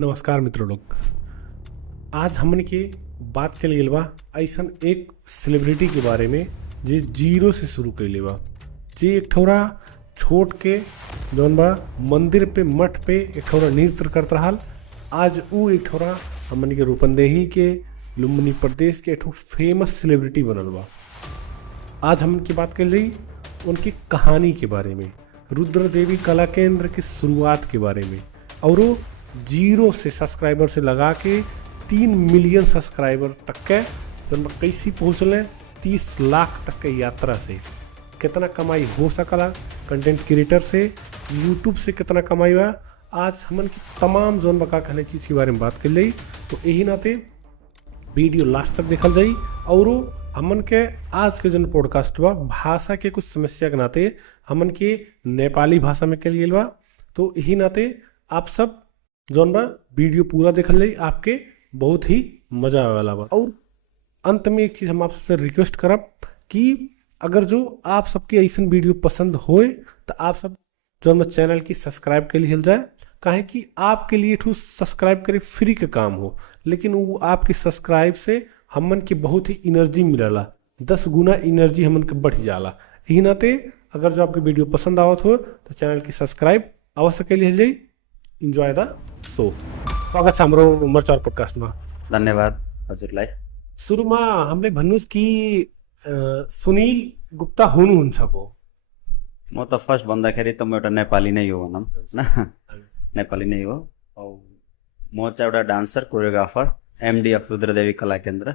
नमस्कार मित्रों लोग। आज हमन के बात के लिए बा ऐसन एक सेलिब्रिटी के बारे में जे जीरो से शुरू कैले बा। जे एक ठौरा छोट के जौन बा मंदिर पे मठ पे एक ठौरा नृत्य करत रहल। आज ऊ एक ठौरा हमन के रूपंदेही के लुम्बिनी प्रदेश के एक ठो फेमस सेलिब्रिटी बनल बा। आज हमन की बात कर रही उनकी कहानी के बारे में, रुद्र देवी कला केंद्र की शुरुआत के बारे में, और वो जीरो से सब्सक्राइबर से लगा के 3 मिलियन सब्सक्राइबर तक के जब कैसी पहुँचल 30 लाख तक के यात्रा से कितना कमाई हो सकला, कंटेंट क्रिएटर से, यूट्यूब से कितना कमाई बा। आज हमन की तमाम जोन बका कहने चीज़ के बारे में बात कर ली। तो यही नाते वीडियो लास्ट तक देखल जाई। और हमन के आज के जन पॉडकास्ट बा भाषा के कुछ समस्या के नाते हमन के नेपाली भाषा में कल गेल बा। तो यही नाते आप सब जौन बा वीडियो पूरा देखल जाई, आपके बहुत ही मजा आवे वाला बा। और अंत में एक चीज़ हम आप सबसे रिक्वेस्ट करब कि अगर जो आप सबके ऐसा वीडियो पसंद होए तो आप सब जौन चैनल की सब्सक्राइब के लिए हिल जाए। काहे कि आपके लिए ठू सब्सक्राइब करे फ्री का काम हो, लेकिन वो आपके सब्सक्राइब से हमन के बहुत ही एनर्जी मिलला, 10 गुना एनर्जी हमन के बढ़ जाला। यही नाते अगर जो आपके वीडियो पसंद आवत हो तो चैनल की सब्सक्राइब अवश्य के लिए हिल जाई। Enjoy the show. स्वागत छ हाम्रो उमरचार पडकास्टमा। धन्यवाद हजुरलाई। सुरुमा हामीले भन्नुहोस् कि सुनिल गुप्ता हुनुहुन्छ पो? म त फर्स्ट भन्दाखेरि त म एउटा नेपाली नै हो भनौँ न, नेपाली नै हो। म चाहिँ एउटा dancer, choreographer, MD of Rudradevi Kala केन्द्र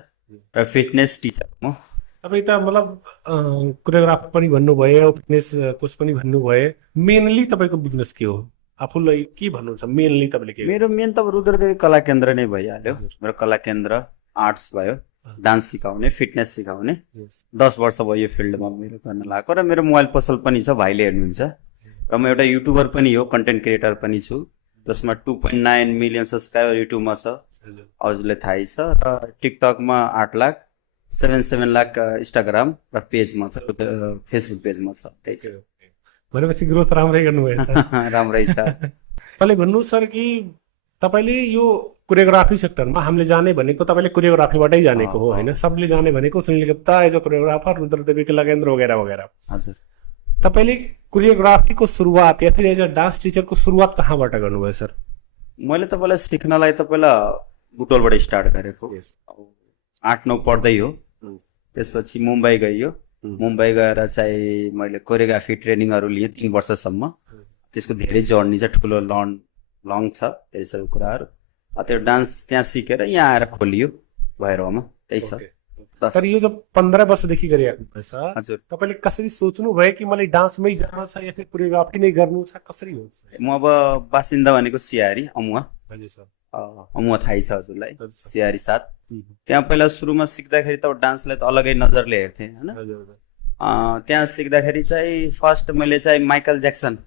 र फिटनेस टिचर। म तपाईँ त मतलब कोरियोग्राफर पनि भन्नुभयो, फिटनेस कोच पनि भन्नुभयो। मेनली तपाईँको बिजनेस के हो? आफूलाई के भन्नुहुन्छ मेनली तपाईँले के? मेरो मेन त रुद्रदेवी कला केन्द्र नै भइहाल्यो। मेरो कला केन्द्र आर्ट्स भयो, डान्स सिकाउने, फिटनेस सिकाउने। 10 वर्ष भयो यो फिल्डमा मेरो गर्न लागेको। र मेरो मोबाइल पसल पनि छ, भाइले हेर्नुहुन्छ। र म एउटा युट्युबर पनि हो, कन्टेन्ट क्रिएटर पनि छु, जसमा 2.9 मिलियन सब्सक्राइबर युट्युबमा छ, हजुरलाई थाहै छ। र टिकटकमा 8 लाख, 7 लाख इन्स्टाग्राम र पेजमा छ, फेसबुक पेजमा छ। त्यही छ। भनेपछि ग्रोथ राम्रै गर्नुभएछ। राम्रै छ। तपाईँले भन्नु सर कि तपाईँले यो कोरियोग्राफी सेक्टरमा हामीले जाने भनेको तपाईँले कोरियोग्राफीबाटै जानेको हो होइन? सबले जाने भनेको Sunil Gupta as a choreographer, Rudradevi Kala Kendra वगैरह वगैरह। हजुर। तपाईँले कोरियोग्राफीको सुरुवात या फिर एज अ डान्स टिचरको सुरुवात कहाँबाट गर्नुभयो सर? मैले तपाईँलाई सिक्नलाई त पहिला बुटोलबाट स्टार्ट गरेको। 8-9 पढ्दै हो। त्यसपछि मुम्बई गइयो। मुम्बई गएर चाहिँ मैले कोरियोग्राफी ट्रेनिङहरू लिएँ 3 वर्षसम्म। त्यसको धेरै जर्नी छ, ठुलो लङ छ त्यही सब कुराहरू। त्यो डान्स त्यहाँ सिकेर यहाँ आएर खोलियो भैरवमा। त्यही छ। तर यो जब 15 वर्षदेखि गरिरहेको भएछ, हजुर, तपाईँले कसरी सोच्नु भयो कि मलाई डान्समै जानु छ या फिर कोरियोग्राफी नै गर्नु छ? कसरी हो? म अब बासिन्दा भनेको सियारी, अमुवा। हजुर सर। अमुवा थाहै छ हजुरलाई? सियारी 7। त्यहाँ पहिला सुरुमा सिक्दाखेरि त डान्सलाई त अलगै नजरले हेर्थेँ होइन। त्यहाँ सिक्दाखेरि चाहिँ फर्स्ट मैले चाहिँ माइकल ज्याक्सन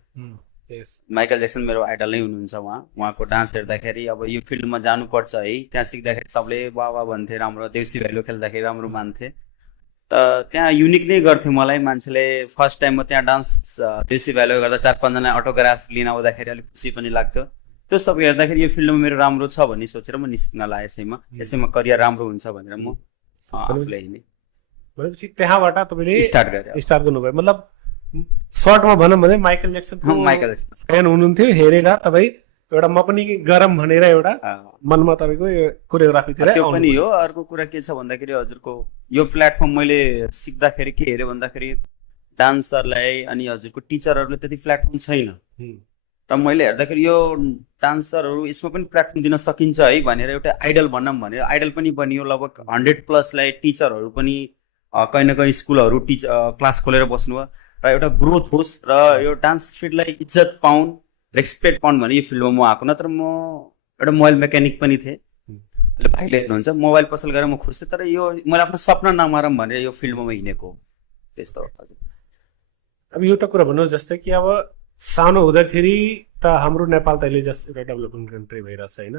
मेरो आइडल नै हुनुहुन्छ। उहाँको डान्स हेर्दाखेरि अब यो फिल्डमा जानुपर्छ है। त्यहाँ सिक्दाखेरि सबले वाह वाह भन्थे, राम्रो देउसी भैलो खेल्दाखेरि राम्रो मान्थे। त त्यहाँ युनिक नै गर्थ्यो मलाई मान्छेले। फर्स्ट टाइम म त्यहाँ डान्स देउसी भैलो गर्दा 4-5 जना अटोग्राफ लिन आउँदाखेरि अलिक खुसी पनि लाग्थ्यो। त्यो सब हेर्दाखेरि यो फिल्डमा मेरो राम्रो छ भन्ने सोचेर म निस्किन लागेँ। यसैमा करियर राम्रो हुन्छ भनेर म आफूलाई नै भनेपछि त्यहाँबाट तपाईँले स्टार्ट गर्नुभयो। मतलब सर्टमा भनौँ भने माइकल ज्याक्सन फ्यान हुनुहुन्थ्यो, हेरेर तपाईँ एउटा म पनि गरम भनेर एउटा मनमा तपाईँको कोरियोग्राफीतिर त्यो पनि हो। अर्को कुरा के छ भन्दाखेरि हजुरको यो प्लेटफर्म मैले सिक्दाखेरि के हेऱ्यो भन्दाखेरि डान्सरलाई अनि हजुरको टिचरहरूले त्यति प्लेटफर्म छैन। र मैले हेर्दाखेरि यो डान्सरहरू यसमा पनि प्लेटफर्म दिन सकिन्छ है भनेर एउटा आइडल भनौँ भनेर आइडल पनि बनियो। लगभग 100+ टिचरहरू पनि कहीँ न कहीँ स्कुलहरू क्लास खोलेर बस्नुभयो र एउटा ग्रोथ होस् र यो डान्स फिल्डलाई इज्जत पाउन्, रेस्पेक्ट पाउन् भने यो फिल्डमा म आएको। नत्र म एउटा मोबाइल मेकानिक पनि थिएँ। भाइले हेर्नुहुन्छ मोबाइल पसल गरेर म खुस थिएँ, तर यो मैले आफ्नो सपना नमारौँ भनेर यो फिल्डमा म हिँडेको त्यस्तो। अब एउटा कुरा भन्नुहोस्, जस्तै कि अब सानो हुँदाखेरि त हाम्रो नेपाल त अहिले जस्ट एउटा डेभलपिङ कन्ट्री भइरहेछ होइन?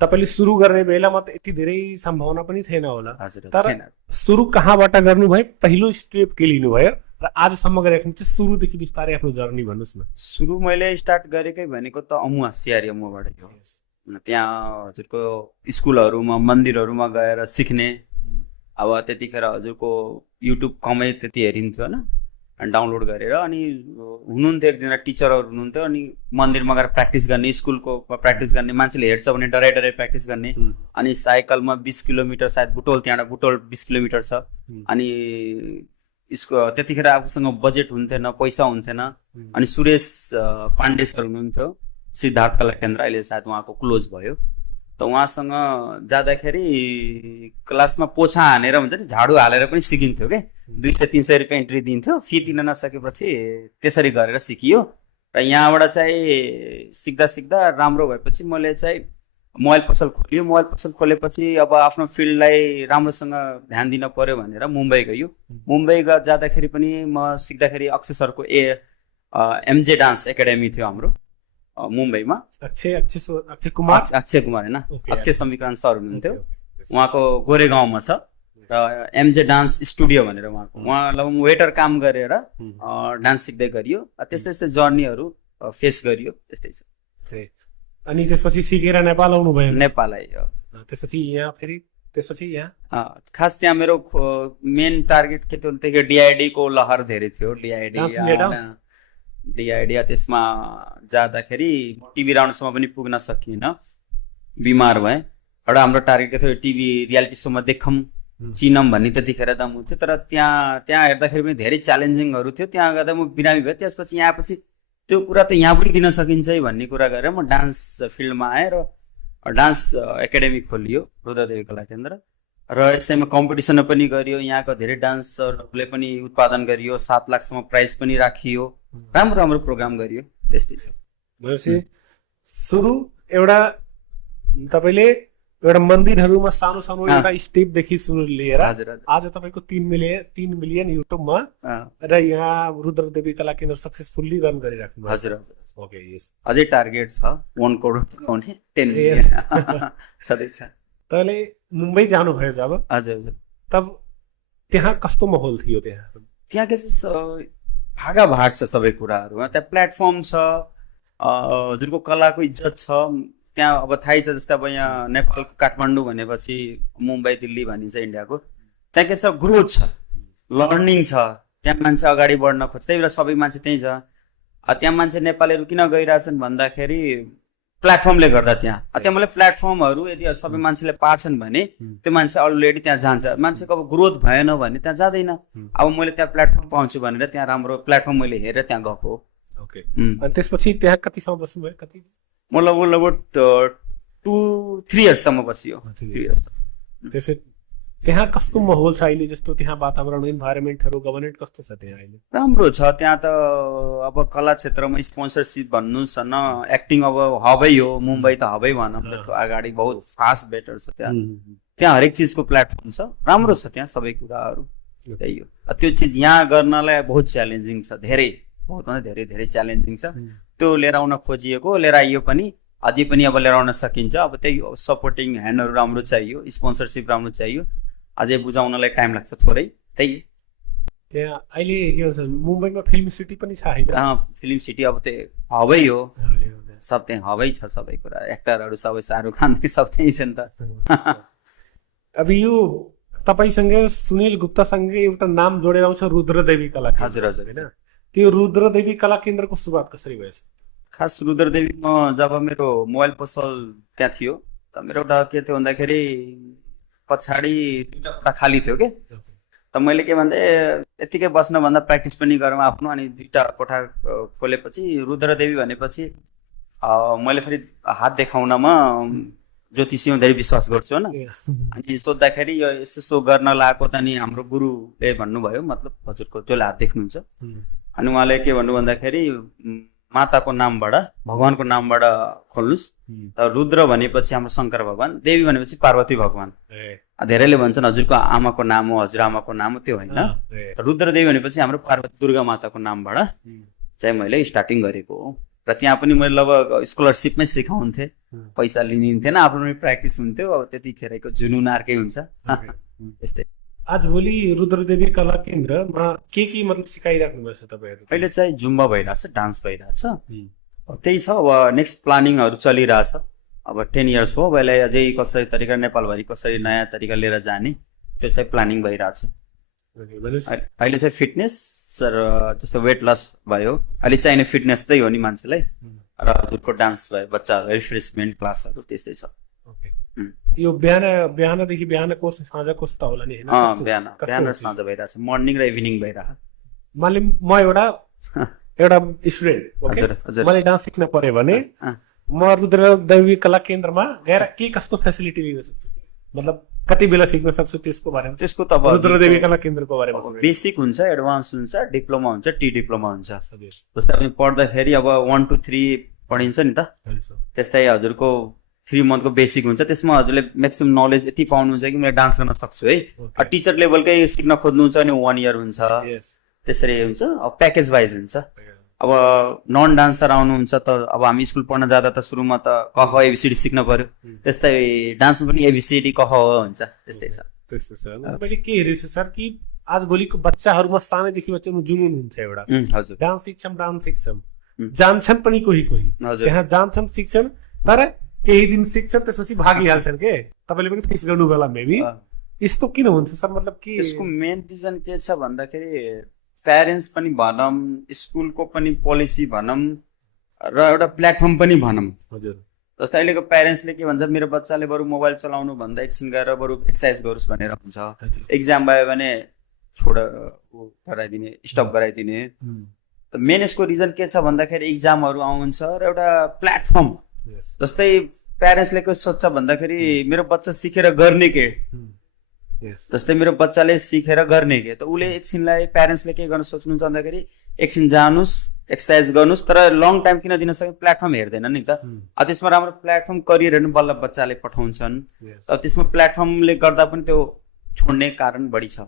तपाईँले सुरु गर्ने बेलामा त यति धेरै सम्भावना पनि थिएन होला। तर सुरु कहाँबाट गर्नुभयो, पहिलो स्टेप के लिनुभयो र आजसम्म गरेको चाहिँ सुरुदेखि बिस्तारै आफ्नो जर्नी भन्नुहोस् न। सुरु मैले स्टार्ट गरेकै भनेको त अमुवा, सियारी अमुवाबाट हो। त्यहाँ हजुरको स्कुलहरूमा मन्दिरहरूमा गएर सिक्ने। अब त्यतिखेर हजुरको युट्युब कमै त्यति हेरिन्थ्यो होइन, अनि डाउनलोड गरेर अनि हुनुहुन्थ्यो एकजना टिचरहरू हुनुहुन्थ्यो, अनि मन्दिरमा गएर प्र्याक्टिस गर्ने, स्कुलको प्र्याक्टिस गर्ने, मान्छेले हेर्छ भने डराइ डराइ प्र्याक्टिस गर्ने। अनि साइकलमा 20 किलोमिटर सायद बुटोल, त्यहाँबाट बुटोल 20 किलोमिटर छ। अनि यसको त्यतिखेर आफूसँग बजेट हुन्थेन, पैसा हुन्थेन। अनि सुरेश पाण्डे सर हुनुहुन्थ्यो सिद्धार्थ कला केन्द्र, अहिले सायद उहाँको क्लोज भयो। त उहाँसँग जाँदाखेरि क्लासमा पोछा हानेर हुन्छ नि, झाडु हालेर पनि सिकिन्थ्यो क्या। 200-300 रुपियाँ एन्ट्री दिन्थ्यो, फी तिर्न नसकेपछि त्यसरी गरेर सिकियो। र यहाँबाट चाहिँ सिक्दा सिक्दा राम्रो भएपछि मैले चाहिँ मोबाइल पसल खोलियो। मोबाइल पसल खोलेपछि अब आफ्नो फिल्डलाई राम्रोसँग ध्यान दिन पर्यो भनेर मुम्बई गयो। मुम्बई जाँदाखेरि पनि म सिक्दाखेरि अक्षय सरको एमजे डान्स एकाडेमी थियो हाम्रो मुम्बईमा। अक्षय कुमार होइन, अक्षय समीकरण सर हुनुहुन्थ्यो, उहाँको गोरेगाउँमा छ। र एमजे डान्स स्टुडियो भनेर उहाँलाई म वेटर काम गरेर डान्स सिक्दै गरियो। त्यस्तै त्यस्तै जर्नीहरू फेस गरियो, त्यस्तै छ। अनि त्यसपछि सिकेर नेपाल आउनु भयो? नेपाल आयो। त्यसपछि यहाँ खास त्यहाँ मेरो मेन टार्गेट के थियो भन्दाखेरि डिआइडी को लहर धेरै थियो। डिआइडी त्यसमा जाँदाखेरि टिभी राउन्डसम्म पनि पुग्न सकिएन, बिमार भएँ। एउटा हाम्रो टार्गेट के थियो टिभी रियालिटी सोमा देखौँ, चिनम भन्ने त्यतिखेर दम हुन्थ्यो। तर त्यहाँ हेर्दाखेरि पनि धेरै च्यालेन्जिङहरू थियो। त्यहाँ गर्दा म बिरामी भएँ। त्यसपछि यहाँपछि त्यो कुरा त यहाँ पनि दिन सकिन्छ है भन्ने कुरा गरेर म डान्स फिल्डमा आएँ र डान्स एकाडेमी खोलियो रुद्रदेवी कला केन्द्र। र यसैमा कम्पिटिसन पनि गरियो, यहाँको धेरै डान्सरहरूले पनि उत्पादन गरियो, 7 लाखसम्म प्राइज पनि राखियो, राम्रो राम्रो प्रोग्राम गरियो। त्यस्तै छ। भनेपछि सुरु तपाईँले एउटा मन्दिरहरूमा सानो सानो एउटा स्टेपदेखि सुरु लिएर आज तपाईँको 3 मिलियन युट्युबमा र यहाँ रुद्रदेवी कला केन्द्र सक्सेसफुल्ली रन गरिराख्नु। हजुर हजुर। ओके, यस। अझै टार्गेट छ 1 करोड पुगाउने, 10 मिलियन सधैँ छ। तपाईँले मुम्बई जानुभयो जब? हजुर हजुर। तब त्यहाँ कस्तो माहौल थियो? त्यहाँ के चाहिँ भागाभाग छ सबै कुराहरू। त्यहाँ प्लेटफर्म छ, हजुरको कलाको इज्जत छ त्यहाँ। अब थाहै छ, जस्तै अब यहाँ नेपालको काठमाडौँ भनेपछि मुम्बई दिल्ली भनिन्छ इन्डियाको। त्यहाँ के छ, ग्रोथ छ, लर्निङ छ, त्यहाँ मान्छे अगाडि बढ्न खोज्छ। त्यही भएर सबै मान्छे त्यहीँ छ। त्यहाँ मान्छे नेपालीहरू किन गइरहेछन् भन्दाखेरि प्लेटफर्मले गर्दा। त्यहाँ मलाई प्लेटफर्महरू यदि सबै मान्छेले पाछन् भने त्यो मान्छे अलरेडी त्यहाँ जान्छ। मान्छेको अब ग्रोथ भएन भने त्यहाँ जाँदैन। अब मैले त्यहाँ प्लेटफर्म पाउँछु भनेर त्यहाँ राम्रो प्लेटफर्म मैले हेरेर त्यहाँ गएको। ओके। अनि त्यसपछि त्यहाँ कतिसम्म बस्नुभयो? कति? मतलब 2-3 इयर्ससम्म बसियो। त्यहाँ कस्तो माहौल छ अहिले? जस्तो त्यहाँ वातावरण, इन्भाइरोमेन्टहरू, गभर्नमेन्ट कस्तो छ त्यहाँ अहिले? राम्रो छ त्यहाँ त। अब कला क्षेत्रमा स्पोन्सरसिप भन्नुहोस् न, एक्टिङ अब हबै हो। मुम्बई त हबै भनौँ न, अगाडि बहुत फास्ट बेटर छ त्यहाँ। त्यहाँ हरेक चिजको प्लेटफर्म छ, राम्रो छ त्यहाँ सबै कुराहरू। त्यही हो। त्यो चिज यहाँ गर्नलाई बहुत च्यालेन्जिङ छ, बहुत धेरै च्यालेन्जिङ छ। त्यो लिएर आउन खोजिएको, लिएर आइयो पनि, अझै पनि अब लिएर आउन सकिन्छ। अब त्यही सपोर्टिङ ह्यान्डहरू राम्रो चाहियो, स्पोन्सरसिप राम्रो चाहियो, अझै बुझाउनलाई टाइम लाग्छ थोरै। त्यही त्यहाँ अहिले के भन्छ, मुम्बईमा फिल्म सिटी पनि छ होइन? फिल्म सिटी अब त्यो हबै हो, सब त्यहाँ हबै छ। सबै कुरा, एक्टरहरू सबै शाहरुख खान सब त्यहीँ छ नि त। अब यो तपाईँसँग सुनिल गुप्तासँगै एउटा नाम जोडेर आउँछ, रुद्रदेवी कला केन्द्र। हजुर हजुर। होइन, त्यो रुद्रदेवी कला केन्द्रको सुरुवात कसरी भएछ? खास रुद्रदेवीमा जब मेरो मोबाइल पसल त्यहाँ थियो, त मेरो एउटा के थियो भन्दाखेरि पछाडि 2टा कोठा खाली थियो के। त मैले के भन्दै यतिकै बस्नुभन्दा प्र्याक्टिस पनि गरौँ आफ्नो। अनि 2टा कोठा खोलेपछि रुद्रदेवी भनेपछि मैले फेरि हात देखाउनमा ज्योतिषीमा धेरै विश्वास गर्छु होइन। अनि सोद्धाखेरि यो यसो गर्न लगाएको त नि हाम्रो गुरुले भन्नुभयो, मतलब हजुरको जसले हात देख्नुहुन्छ, अनि उहाँले के भन्नु भन्दाखेरि माताको नामबाट, भगवानको नामबाट खोल्नुहोस्। त रुद्र भनेपछि हाम्रो शङ्कर भगवान, देवी भनेपछि पार्वती भगवान। धेरैले भन्छन् हजुरको आमाको नाम हो, हजुरआमाको नाम हो, त्यो होइन। रुद्रदेवी भनेपछि हाम्रो पार्वती दुर्गा माताको नामबाट चाहिँ मैले स्टार्टिङ गरेको हो। र त्यहाँ पनि मैले लगभग स्कलरसिपमै सिकाउँथेँ, पैसा लिनिन्थेन, आफ्नो प्र्याक्टिस हुन्थ्यो। अब त्यतिखेरको जुनुन अर्कै हुन्छ त्यस्तै। आजभोलि रुद्रदेवी कला केन्द्रमा के मतलब सिकाइराख्नु भएको छ तपाईँहरू? अहिले चाहिँ जुम्बा भइरहेछ, डान्स भइरहेछ, त्यही छ। अब नेक्स्ट प्लानिङहरू चलिरहेछ। अब 10 इयर्स भयो, अब यसलाई अझै कसरी तरिका नेपालभरि कसरी नयाँ तरिका लिएर जाने त्यो चाहिँ प्लानिङ भइरहेछ। अहिले चाहिँ फिटनेस र जस्तो वेट लस भयो, अहिले चाहिने फिटनेस त्यही हो नि मान्छेलाई, र हजुरको डान्स भयो, बच्चा रिफ्रेसमेन्ट क्लासहरू त्यस्तै छ। यो बिहानदेखि बिहान कोर्स साँझ कोर्स त होला नि हैन? बिहान र साँझ भइरहेछ, मर्निङ र इभिनिङ भइरहेछ। मैले म एउटा स्टुडेन्ट, मैले डान्स सिक्न पर्यो भने म रुद्रदेवी कला केन्द्रमा गएर के कस्तो फेसिलिटी लिन सक्छु, मतलब कति बेला सिक्न सक्छु त्यसको बारेमा? त्यसको त रुद्रदेवी कला केन्द्रको बारेमा बेसिक हुन्छ, एडभान्स हुन्छ, डिप्लोमा हुन्छ, टी डिप्लोमा हुन्छ। जस्तै हामी पढ्दाखेरि अब 1 to 3 पढिन्छ नि त, त्यस्तै हजुरको 3 मन्थको बेसिक हुन्छ। त्यसमा हजुरले म्याक्सिमम नलेज यति पाउनुहुन्छ कि मैले डान्स गर्न सक्छु है। टिचर लेभलकै सिक्न खोज्नुहुन्छ भने 1 इयर हुन्छ, त्यसरी हुन्छ। अब प्याकेज वाइज हुन्छ। अब नन डान्सर आउनुहुन्छ त अब हामी स्कुल पढ्न जाँदा त सुरुमा त क ख एबिसिडी सिक्न पर्यो, त्यस्तै डान्समा पनि एबिसिडी क ख हुन्छ, त्यस्तै छ। मैले के हेरेको छु सर कि आजभोलिको बच्चाहरूमा सानैदेखि बच्चामा जुनुन हुन्छ एउटा, हजुर डान्स सिक्छौँ जान्छन् पनि कोही त्यहाँ जान्छन् सिक्छन्, तर केही दिन सिक्छन् त्यसपछि भागिहाल्छन् के? तपाईँले पनि फेस गर्नु होला मेबी, यस्तो किन हुन्छ सर? मतलब कि यसको मेन रिजन के छ भन्दाखेरि प्यारेन्ट्स पनि भनौँ, स्कुलको पनि पोलिसी भनौँ, र एउटा प्लेटफर्म पनि भनौँ। हजुर, जस्तै अहिलेको प्यारेन्ट्सले के भन्छ, मेरो बच्चाले बरु मोबाइल चलाउनु भन्दा एकछिन गएर बरु एक्सर्साइज गरोस् भनेर हुन्छ। एक्जाम भयो भने गराइदिने, स्टप गराइदिने। मेन यसको रिजन के छ भन्दाखेरि इक्जामहरू आउँछ र एउटा प्लेटफर्म। जस्तै प्यारेन्ट्सले के सोच्छ भन्दाखेरि मेरो बच्चा सिकेर गर्ने के, जस्तै मेरो बच्चाले सिकेर गर्ने के, त उसले एकछिनलाई प्यारेन्ट्सले के गर्न सोच्नुहुन्छ भन्दाखेरि एकछिन जानुस्, एक्सर्साइज गर्नुस्, तर लङ टाइम किन दिन सक्यो? प्लेटफर्म हेर्दैन नि त। अब त्यसमा राम्रो प्लेटफर्म करियर हेर्नु बल्ल बच्चाले पठाउँछन्। अब त्यसमा प्लेटफर्मले गर्दा पनि त्यो छोड्ने कारण बढी छ।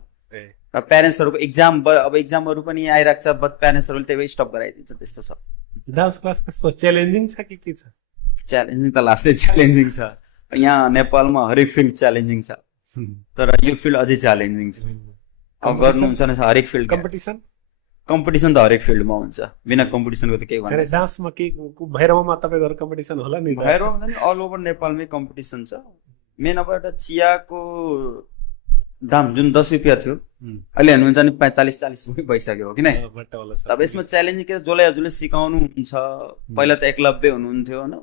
र प्यारेन्ट्सहरूको अब इक्जामहरू पनि आइरहेको छ, बट प्यारेन्ट्सहरूले त्यही स्टप गराइदिन्छ। त्यस्तो छ। डान्स क्लास कस्तो च्यालेन्जिङ छ कि के छ? च्यालेन्जिङ त लास्टै च्यालेन्जिङ छ। यहाँ नेपालमा हरेक फिल्ड च्यालेन्जिङ छ, तर यो फिल्ड अझै च्यालेन्जिङ छ। अब गर्नुहुन्छ भने हरेक फिल्ड कम्पिटिसन त हरेक फिल्डमा हुन्छ, बिना कम्पिटिसनको त केही भन्दैन। डान्समा के भैरवमा तपाईँको कम्पिटिसन होला नि? भैरवमा नि अल ओभर नेपालमै कम्पिटिसन छ। मेन अब एउटा चियाको दाम जुन 10 रुपियाँ थियो, अहिले हेर्नुहुन्छ भने 45-40 रुपियाँ भइसक्यो हो कि नै? अब यसमा च्यालेन्जिङ के, जसलाई हजुरले सिकाउनु हुन्छ। पहिला त एकलव्य हुनुहुन्थ्यो होइन,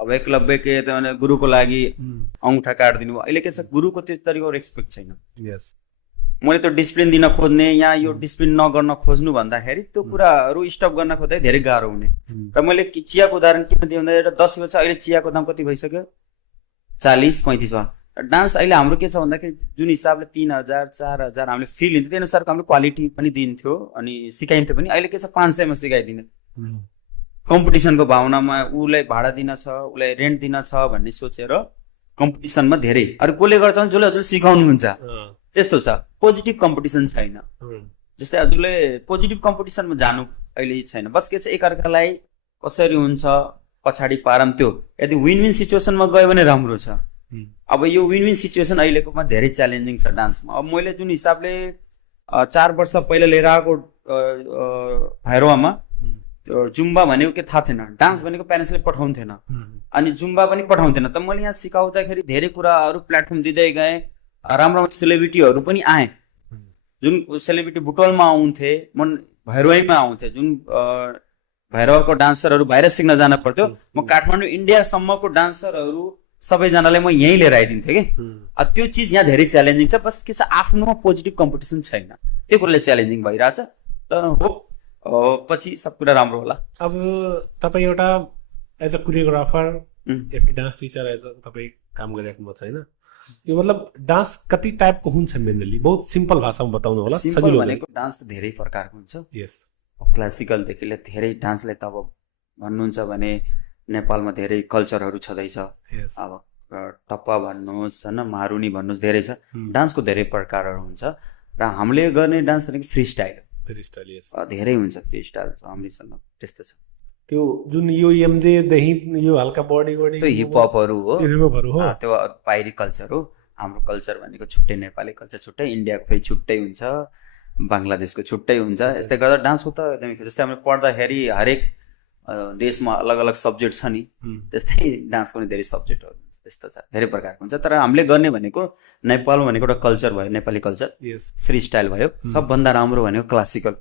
अब एकलव्य के त भने गुरुको लागि औँठा काटिदिनु। अहिले के छ, गुरुको त्यो तरिकाको रेस्पेक्ट छैन। मैले त्यो डिसिप्लिन दिन खोज्ने, यहाँ यो डिसिप्लिन नगर्न खोज्नु भन्दाखेरि त्यो कुराहरू स्टप गर्न खोज्दा धेरै गाह्रो हुने। र मैले चियाको उदाहरण किन दिएँ भन्दा एउटा 10 रुपियाँ छ, अहिले चियाको दाम कति भइसक्यो? 40-35 भयो। डान्स अहिले हाम्रो के छ भन्दाखेरि जुन हिसाबले 3000 4000 हामीले फिल हुन्थ्यो, त्यही अनुसारको हामीले क्वालिटी पनि दिन्थ्यो अनि सिकाइन्थ्यो पनि। अहिले के छ, 500मा सिकाइदिने। कम्पिटिसनको भावनामा उसलाई भाडा दिन छ, उसलाई रेन्ट दिन छ भन्ने सोचेर कम्पिटिसनमा धेरै, अरू कसले गर्छ भने जसले हजुरले सिकाउनुहुन्छ त्यस्तो छ। पोजिटिभ कम्पिटिसन छैन। जस्तै हजुरले पोजिटिभ कम्पिटिसनमा जानु अहिले छैन। बस के छ, एकअर्कालाई कसरी हुन्छ पछाडि पारम। त्यो यदि विन विन सिचुएसनमा गयो भने राम्रो छ। अब यो विन विन सिचुएसन अहिलेकोमा धेरै च्यालेन्जिङ छ डान्समा। अब मैले जुन हिसाबले 4 वर्ष पहिला लिएर आएको भैरवामा त्यो जुम्बा भनेको के थाहा थिएन, डान्स भनेको प्यारेन्ट्सले पठाउँथेन अनि जुम्बा पनि पठाउँथेन। त मैले यहाँ सिकाउँदाखेरि धेरै कुराहरू प्लेटफर्म दिँदै गएँ। राम्रो सेलिब्रिटीहरू पनि आए, जुन सेलिब्रिटी बुटोलमा आउँथे, म भैरवैमा आउँथे। जुन भैरवको डान्सरहरू बाहिर सिक्न जान पर्थ्यो, म काठमाडौँ इन्डियासम्मको डान्सरहरू सबैजनालाई म यहीँ लिएर आइदिन्थेँ कि। त्यो चिज यहाँ धेरै च्यालेन्जिङ छ। बस के छ, आफ्नो पोजिटिभ कम्पिटिसन छैन, त्यो कुराले च्यालेन्जिङ भइरहेछ। तर हो पछि सब कुरा राम्रो होला। अब तपाईँ एउटा एज अ कोरियोग्राफर, एफी डान्स टिचर एज अ तपाईँ काम गरिराख्नु भएको छ होइन? यो मतलब डान्स कति टाइपको हुन्छ मेनली? बहुत सिम्पल भाषामा बताउनु होला। सिम्पल भनेको डान्स त धेरै प्रकारको हुन्छ। यस, क्लासिकलदेखि लिएर धेरै डान्सलाई त अब भन्नुहुन्छ भने नेपालमा धेरै कल्चरहरू छँदैछ। अब टप्पा भन्नुहोस् होइन, मारुनी भन्नुहोस्, धेरै छ। डान्सको धेरै प्रकारहरू हुन्छ र हामीले गर्ने डान्स भनेको फ्री स्टाइल। धेरै हुन्छ, फ्री स्टाइल छ हामीसँग। त्यस्तो छ त्यो जुन यो एमजे दही यो हल्का बडी त्यो हिपहपहरू हो, त्यो बाहिरी कल्चर हो। हाम्रो कल्चर भनेको छुट्टै, नेपाली कल्चर छुट्टै, इन्डियाको फेरि छुट्टै हुन्छ, बङ्गलादेशको छुट्टै हुन्छ। यस्तै गर्दा डान्सको त एकदमै, जस्तै हामीले पढ्दाखेरि हरेक देशमा अलग अलग सब्जेक्ट छ नि त्यस्तै डान्सको पनि धेरै सब्जेक्टहरू हुन्छ, त्यस्तो छ, धेरै प्रकारको हुन्छ। तर हामीले गर्ने भनेको नेपाल भनेको एउटा कल्चर भयो, नेपाली कल्चर, फ्री स्टाइल भयो, सबभन्दा राम्रो भनेको क्लासिकल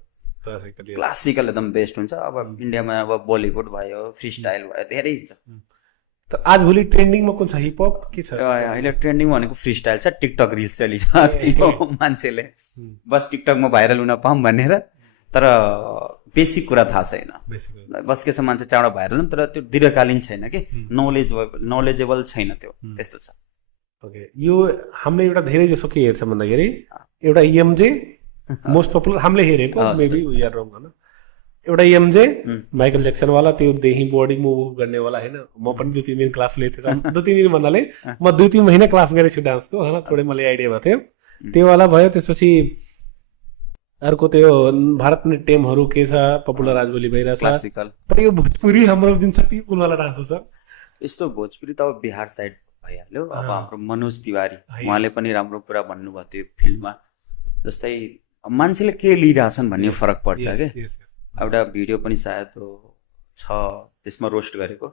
एकदम बेस्ट हुन्छ। अब इन्डियामा अब बलिउड भयो, फ्री स्टाइल भयो, धेरै छ। त आजभोलि ट्रेन्डिङमा कुन छ, हिपहप के छ? अहिले ट्रेन्डिङ भनेको फ्री स्टाइल छ, टिकटक रिल्स चलिछ मान्छेले बस टिकटकमा भाइरल हुन पाऊँ भनेर, तर बेसिक कुरा थाहा छैन। बस के छ मान्छे चाँडो भाइरल हुन्, तर त्यो दीर्घकालीन छैन कि नलेजेबल छैन, त्यो त्यस्तो छ। ओके, यो हामीले एउटा धेरै जसो के हेर्छ भन्दाखेरि एउटा EMJ मोस्ट पपुलर हामीले हेरेको, मेबी वी आर रङ हैन, एउटा EMJ माइकल ज्याक्सन वाला, त्यो देही बडी मुभ गर्ने वाला हैन। म पनि 2-3 दिन क्लास लिएको थिएँ, 2-3 दिन भन्नाले म 2-3 महिना क्लास गरेको छु डान्सको हैन, थोरै मलाई आइडिया भएको थियो। त्यो वाला भयो। त्यसपछि अर्को त्यो भारतनाट्यमहरू के छ पपुलर आजभोलि भइरहेछ क्लासिकल। तर यो भोजपुरी हाम्रो जुन छ त्यो कुन वाला डान्स हो सर? यस्तो भोजपुरी त अब बिहार साइड भइहाल्यो। अब हाम्रो मनोज तिवारी उहाँले पनि राम्रो कुरा भन्नुभयो त्यो फिल्डमा, जस्तै मान्छेले के लिइरहेछन् भन्ने फरक पर्छ के। एउटा भिडियो पनि सायद छ त्यसमा रोस्ट गरेको।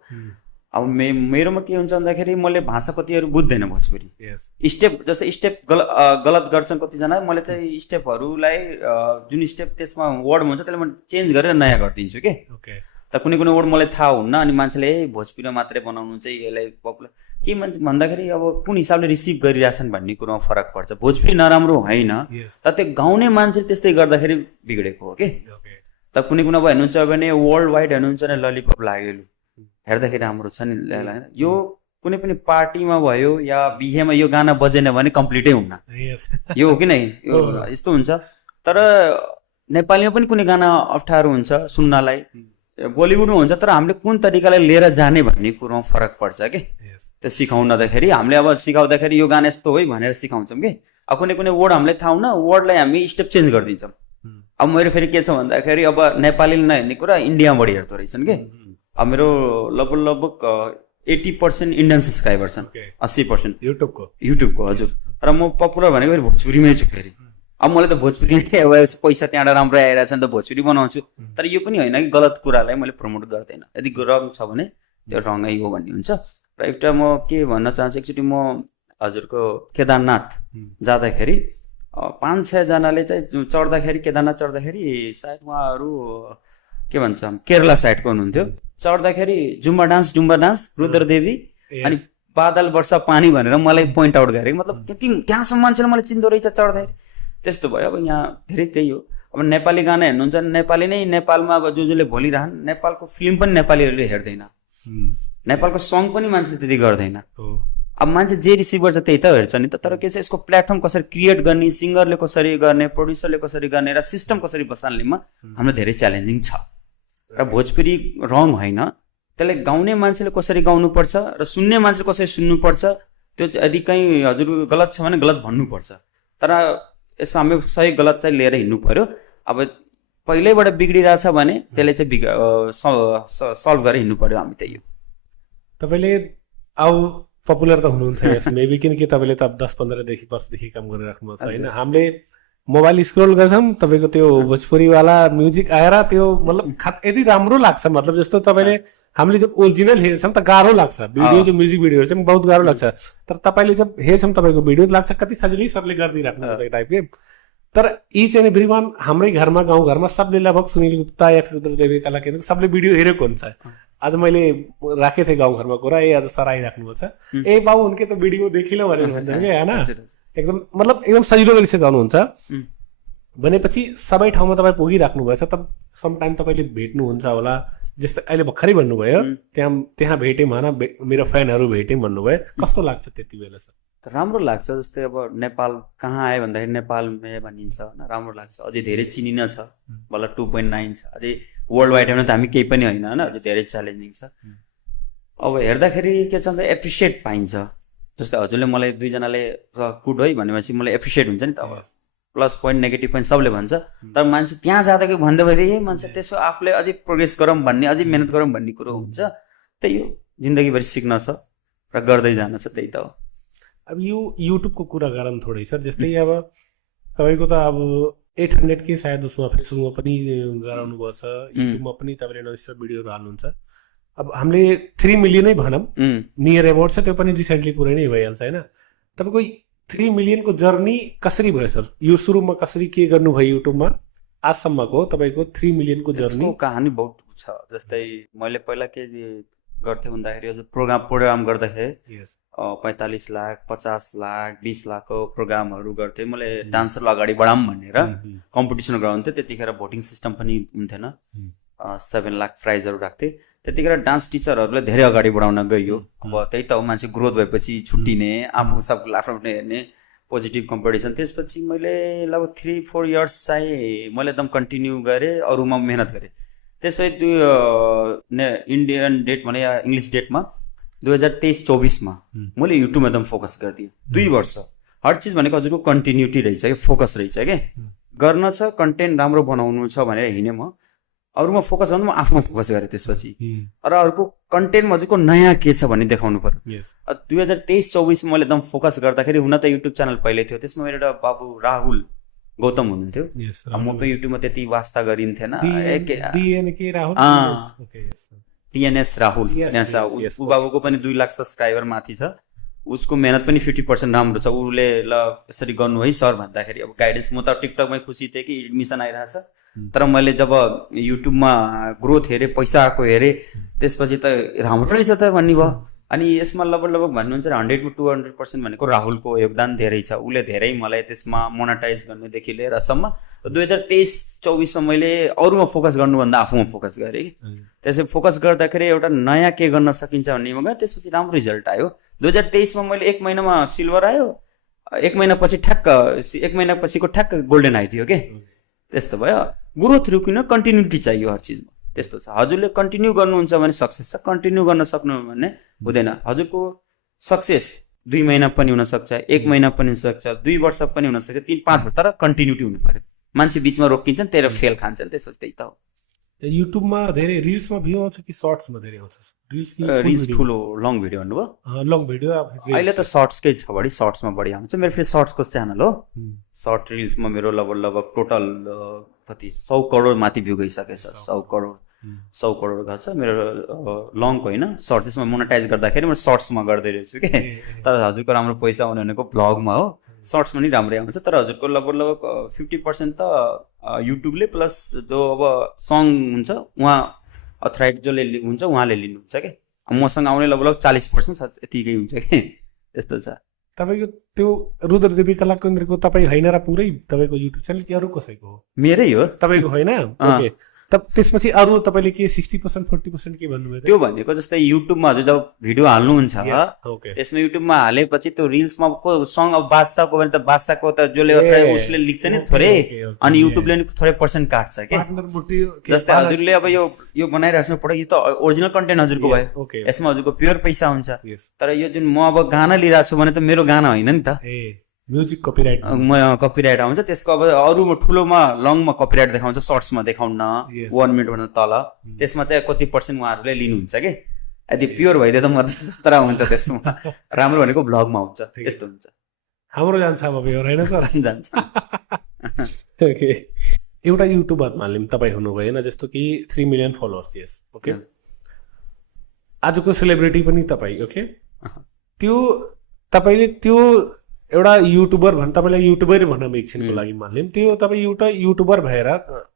अब मेरोमा के हुन्छ भन्दाखेरि मैले भाषा कतिहरू बुझ्दैन भोजपुरी, स्टेप जस्तै स्टेप गलत गर्छन् कतिजना, मैले चाहिँ स्टेपहरूलाई जुन स्टेप त्यसमा वर्ड हुन्छ त्यसलाई म चेन्ज गरेर नयाँ गरिदिन्छु के। त कुनै कुनै वर्ड मलाई थाहा हुन्न, अनि मान्छेले भोजपुरीमा मात्रै बनाउनु चाहिँ यसलाई पपुलर के भन्दाखेरि अब कुन हिसाबले रिसिभ गरिरहेछन् भन्ने कुरोमा फरक पर्छ। भोजपुरी नराम्रो होइन, तर त्यो गाउने मान्छे त्यस्तै गर्दाखेरि बिग्रेको हो कि। त कुनै कुनै अब हेर्नुहुन्छ भने वर्ल्ड वाइड हेर्नुहुन्छ भने ललिपप लाग्यो, हेर्दाखेरि राम्रो छ नि। यो कुनै पनि पार्टीमा भयो या बिहेमा यो गाना बजेन भने कम्प्लिटै हुन्न, यो हो कि नै, यो यस्तो हुन्छ। तर नेपालीमा पनि कुनै गाना अप्ठ्यारो हुन्छ सुन्नलाई, बलिउडमा हुन्छ, तर हामीले कुन तरिकाले लिएर जाने भन्ने कुरोमा फरक पर्छ कि। त्यो सिकाउँदाखेरि हामीले अब सिकाउँदाखेरि यो गाना यस्तो हो भनेर सिकाउँछौँ कि। अब कुनै कुनै वर्ड हामीलाई थाहा हुन्न, वर्डलाई हामी स्टेप चेन्ज गरिदिन्छौँ। अब मेरो फेरि के छ भन्दाखेरि अब नेपालीले नहेर्ने कुरा इन्डियामा बढी हेर्दो रहेछन् कि। अब मेरो लगभग 80% इन्डियन सब्सक्राइबर छन्, 80% युट्युबको हजुर। र म पपुलर भनेको फेरि भोजपुरीमै छु फेरि। अब मलाई त भोजपुरी नै अब पैसा त्यहाँबाट राम्रो आइरहेछ नि त भोजपुरी बनाउँछु। तर यो पनि होइन कि गलत कुरालाई मैले प्रमोट गर्दैन, यदि रङ छ भने त्यो रङै हो भन्ने हुन्छ। र एउटा म के भन्न चाहन्छु, एकचोटि म हजुरको केदारनाथ जाँदाखेरि 5-6 जनाले चाहिँ चढ्दाखेरि, केदारनाथ चढ्दाखेरि सायद उहाँहरू के भन्छ केरला साइडको हुनुहुन्थ्यो। चढ्दाखेरि जुम्बा डान्स रुद्रदेवी अनि बादल वर्षा पानी भनेर मलाई पोइन्ट आउट गरेको। मतलब त्यति त्यहाँसम्म मान्छेले मलाई चिन्दो रहेछ चढ्दाखेरि, त्यस्तो भयो। अब यहाँ धेरै त्यही हो। अब नेपाली गाना हेर्नुहुन्छ, नेपाली नै नेपालमा अब जसले भोलिरहन्, नेपालको फिल्म पनि नेपालीहरूले हेर्दैन, नेपालको सङ पनि मान्छेले त्यति गर्दैन। अब मान्छे जे रिसिभ गर्छ त्यही त हेर्छ नि त। तर के छ, यसको प्लेटफर्म कसरी क्रिएट गर्ने, सिङ्गरले कसरी गर्ने, प्रड्युसरले कसरी गर्ने र सिस्टम कसरी बसाल्नेमा हाम्रो धेरै च्यालेन्जिङ छ। र भोजपुरी रङ होइन, त्यसलाई गाउने मान्छेले कसरी गाउनुपर्छ र सुन्ने मान्छेले कसरी सुन्नुपर्छ, त्यो यदि कहीँ हजुर गलत छ भने गलत भन्नुपर्छ। तर यसो हामी सही गलत चाहिँ लिएर हिँड्नु पर्यो। अब पहिल्यैबाट बिग्रिरहेछ भने त्यसले चाहिँ सल्भ गरेर हिँड्नु पर्यो, हामी त्यही हो। तपाईँले अब पपुलर त हुनुहुन्छ मेबी, किनकि तपाईँले त 10-15 वर्षदेखि काम गरिराख्नु भएको छ होइन। हामीले मोबाइल स्क्रोल गर्छौँ, तपाईँको त्यो भोजपुरीवाला म्युजिक आएर त्यो मतलब यति राम्रो लाग्छ। मतलब जस्तो तपाईँले हामीले जब ओरिजिनल हेर्छौँ त गाह्रो लाग्छ, भिडियो जो म्युजिक भिडियोहरू चाहिँ बहुत गाह्रो लाग्छ। तर तपाईँले जब हेर्छौँ तपाईँको भिडियो लाग्छ कति सजिलैसँगले गरिदिइराख्नु भएको टाइपके। तर इच एन्ड एभ्री वान हाम्रै घरमा गाउँघरमा सबले लगभग सुनिल गुप्ता या फिर रुद्रदेवी कला केन्द्र सबले भिडियो हेरेको हुन्छ। आज मैले राखेको थिएँ गाउँघरमा कुरा, आज सर आइराख्नु छ, ए बाबु उनके त भिडियो देखिलो भनेर भन्दैन कि होइन। एकदम मतलब एकदम सजिलो गरी सिकाउनुहुन्छ भनेपछि सबै ठाउँमा तपाईँ पुगिराख्नु भएछ। तब समटाइम तपाईँले भेट्नुहुन्छ होला, जस्तै अहिले भर्खरै भन्नुभयो त्यहाँ भेटेँ भन, मेरो फ्यानहरू भेटेँ भन्नुभयो, कस्तो लाग्छ त्यति बेला सर? राम्रो लाग्छ। जस्तै अब नेपाल कहाँ आयो भन्दाखेरि नेपालमै भनिन्छ होइन, राम्रो लाग्छ। अझै धेरै चिनिन छ, बल्ल 2.9 छ, अझै वर्ल्ड वाइड हेर्नु त हामी केही पनि होइन होइन, अझै धेरै च्यालेन्जिङ छ। अब हेर्दाखेरि के छ भन्दा एप्रिसिएट पाइन्छ। जस्तै हजुरले मलाई 2 जनाले गुड है भनेपछि मलाई एप्रिसिएट हुन्छ नि त। अब प्लस पोइन्ट नेगेटिभ पोइन्ट सबले भन्छ, तर मान्छे त्यहाँ जाँदाखेरि भन्दाखेरि मान्छे त्यसो आफूले अझै प्रोग्रेस गरौँ भन्ने, अझै मेहनत गरौँ भन्ने कुरो हुन्छ। त्यही हो, जिन्दगीभरि सिक्न छ र गर्दै जान छ, त्यही त हो। अब यो युट्युबको कुरा गरौँ थोरै सर। जस्तै अब तपाईँको त अब 800 के सायद उसमा फेसबुकमा पनि गराउनु भएको छ, युट्युबमा पनि तपाईँले नजिक भिडियोहरू हाल्नुहुन्छ। अब हामीले 3 मिलियनै भनौँ नियर एबाउट छ, त्यो पनि रिसेन्टली पुरै नै भइहाल्छ होइन। तपाईँको 3 मिलियनको जर्नी कसरी भयो सर? यो सुरुमा कसरी के गर्नुभयो युट्युबमा आजसम्मको तपाईँको 3 मिलियनको जर्नी? कहानी बहुत छ। जस्तै मैले पहिला के गर्थेँ भन्दाखेरि हजुर प्रोग्राम गर्दाखेरि 45 लाख 50 लाख 20 लाखको प्रोग्रामहरू गर्थेँ। मैले डान्सरलाई अगाडि बढाऊँ भनेर कम्पिटिसन गराउँथेँ। त्यतिखेर भोटिङ सिस्टम पनि हुन्थेन, 7 लाख प्राइजहरू राख्थेँ। त्यतिखेर डान्स टिचरहरूले धेरै अगाडि बढाउन गयो। अब त्यही त हो, मान्छे ग्रोथ भएपछि छुट्टिने, आफू सबको आफ्नो हेर्ने, पोजिटिभ कम्पिटिसन। त्यसपछि मैले लगभग 3-4 इयर्स चाहिँ मैले एकदम कन्टिन्यू गरेँ, अरूमा मेहनत गरेँ। त्यसपछि इन्डियन डेट भने या इङ्ग्लिस डेटमा 2023-24मा मैले युट्युबमा एकदम फोकस गरिदिएँ। 2 वर्ष हर चिज भनेको हजुरको कन्टिन्युटी रहेछ कि फोकस रहेछ क्या। गर्न छ, कन्टेन्ट राम्रो बनाउनु छ भनेर हिँडेँ म। अरूमा फोकस गर्नु, म आफूमा फोकस गरेँ त्यसपछि। र अर्को कन्टेन्टमा हजुरको नयाँ के छ भन्ने देखाउनु पर्यो। 2023-24 मैले एकदम फोकस गर्दाखेरि, हुन त युट्युब च्यानल पहिल्यै थियो, त्यसमा मेरो एउटा बाबु राहुल गौतम हुनुहुन्थ्यो। म पनि युट्युबमा त्यति वास्ता गरिन्थेन। टिएनएस राहुल, ऊ बाबुको पनि 2 लाख सब्सक्राइबर माथि छ। उसको मेहनत पनि 50% राम्रो छ। उसले ल यसरी गर्नु है सर भन्दाखेरि अब गाइडेन्स, म त टिकटकमै खुसी थिएँ कि एडमिसन आइरहेछ। तर मैले जब युट्युबमा ग्रोथ हेरेँ, पैसा आएको हेरेँ, त्यसपछि त राम्रो रहेछ त भन्ने भयो। अनि यसमा लगभग भन्नुहुन्छ 100 to 200% भनेको राहुलको योगदान धेरै छ। उसले धेरै मलाई त्यसमा मोनेटाइज गर्नेदेखि लिएर सम्म 2023-24 मैले अरूमा फोकस गर्नुभन्दा आफूमा फोकस गरेँ। त्यसै फोकस गर्दाखेरि एउटा नयाँ के गर्न सकिन्छ भन्ने गएँ। त्यसपछि राम्रो रिजल्ट आयो। 2023मा मैले 1 महिनामा सिल्भर आयो, 1 महिनापछि ठ्याक्क गोल्डन आइदियो के। त्यस्तो भयो। ग्रोथ रुकिन कन्टिन्युटी चाहियो हर चिजमा, त्यस्तो छ। हजुरले कन्टिन्यू गर्नुहुन्छ भने सक्सेस छ, कन्टिन्यू गर्न सक्नु भने हुँदैन। हजुरको सक्सेस 2 महिना पनि हुनसक्छ, 1 महिना पनि हुनसक्छ, 2 वर्ष पनि हुनसक्छ, 3-5 वर्ष, तर कन्टिन्युटी हुनु पर्यो। मान्छे बिचमा रोकिन्छन्, त्यही फेल खान्छन्। त्यसपछि त्यही त हो। युट्युबमा धेरै रिल्समा भ्यू आउँछ कि सर्ट्समा धेरै आउँछ? रिल्स ठुलो लङ भिडियो भन्नुभयो? लङ भिडियो अहिले त सर्ट्सकै छ, बढी सर्ट्समा बढी आउँछ। मेरो फेरि सर्ट्सको च्यानल हो। सर्ट रिल्समा मेरो लगभग टोटल कति 100 करोड माथि भ्यू गइसकेको छ। 100 करोड गएको छ मेरो लङको होइन, सर्ट। त्यसमा मोनेटाइज गर्दाखेरि म सर्ट्समा गर्दै रहेछु कि। तर हजुरको राम्रो पैसा आउने भनेको भ्लगमा हो, सर्ट्समा नि राम्रै आउँछ। तर हजुरको लगभग 50% त युट्युबले, प्लस जो अब सङ हुन्छ उहाँ अथराइट जसले हुन्छ उहाँले लिनुहुन्छ क्या। मसँग आउने लगभग 40% यतिकै हुन्छ कि। यस्तो छ। तपाईँको त्यो रुद्रदेवी कला केन्द्रको तपाईँ होइन र पुरै तपाईँको युट्युब च्यानल कि अरू कसैको हो? मेरै हो। तपाईँको होइन? ओके। तब त्यसपछि अरू तपाईँले के 60% 40% के भन्नुभयो? त्यो भनेको जस्तै युट्युबमा हजुर जब भिडियो हाल्नुहुन्छ त्यसमा युट्युबमा हालेपछि त्यो रिल्समा को सङ अब बादशाहको भने त बादशाहको त जसले उसले लेख्छ नि थोरै, अनि युट्युबले नि थोरै पर्सेन्ट काट्छ के। जस्तै हजुरले अब यो बनाइराख्नु पर्यो, यो त ओरिजिनल कन्टेन्ट हजुरको भयो, यसमा हजुरको प्योर पैसा हुन्छ। तर यो जुन म अब गाना लिइरहेको छु भने त मेरो गाना होइन नि त, म्युजिक कपिराइट कपिराइट आउँछ। त्यसको अब अरूमा ठुलोमा लङमा कपिराइट देखाउँछ, सर्ट्समा देखाउन 1 मिनटभन्दा तल। त्यसमा चाहिँ कति पर्सेन्ट उहाँहरूले लिनुहुन्छ कि। यदि प्योर भइदियो त म खतरा हुन्छ त्यसमा। राम्रो भनेको भ्लगमा हुन्छ, यस्तो हुन्छ। हाम्रो जान्छ अब प्योर होइन सर? जान्छ। ओके। एउटा युट्युबर मानिलिउँ तपाईँ हुनुभयो होइन, जस्तो कि 3 मिलियन फलोवर्स। यस ओके। आजको सेलिब्रिटी पनि तपाईँ। ओके। त्यो तपाईँले त्यो एउटा युट्युबर तपाईँलाई युट्युबर भनौँ एकछिनको लागि मानिलिउँ, त्यो तपाईँ एउटा युट्युबर भएर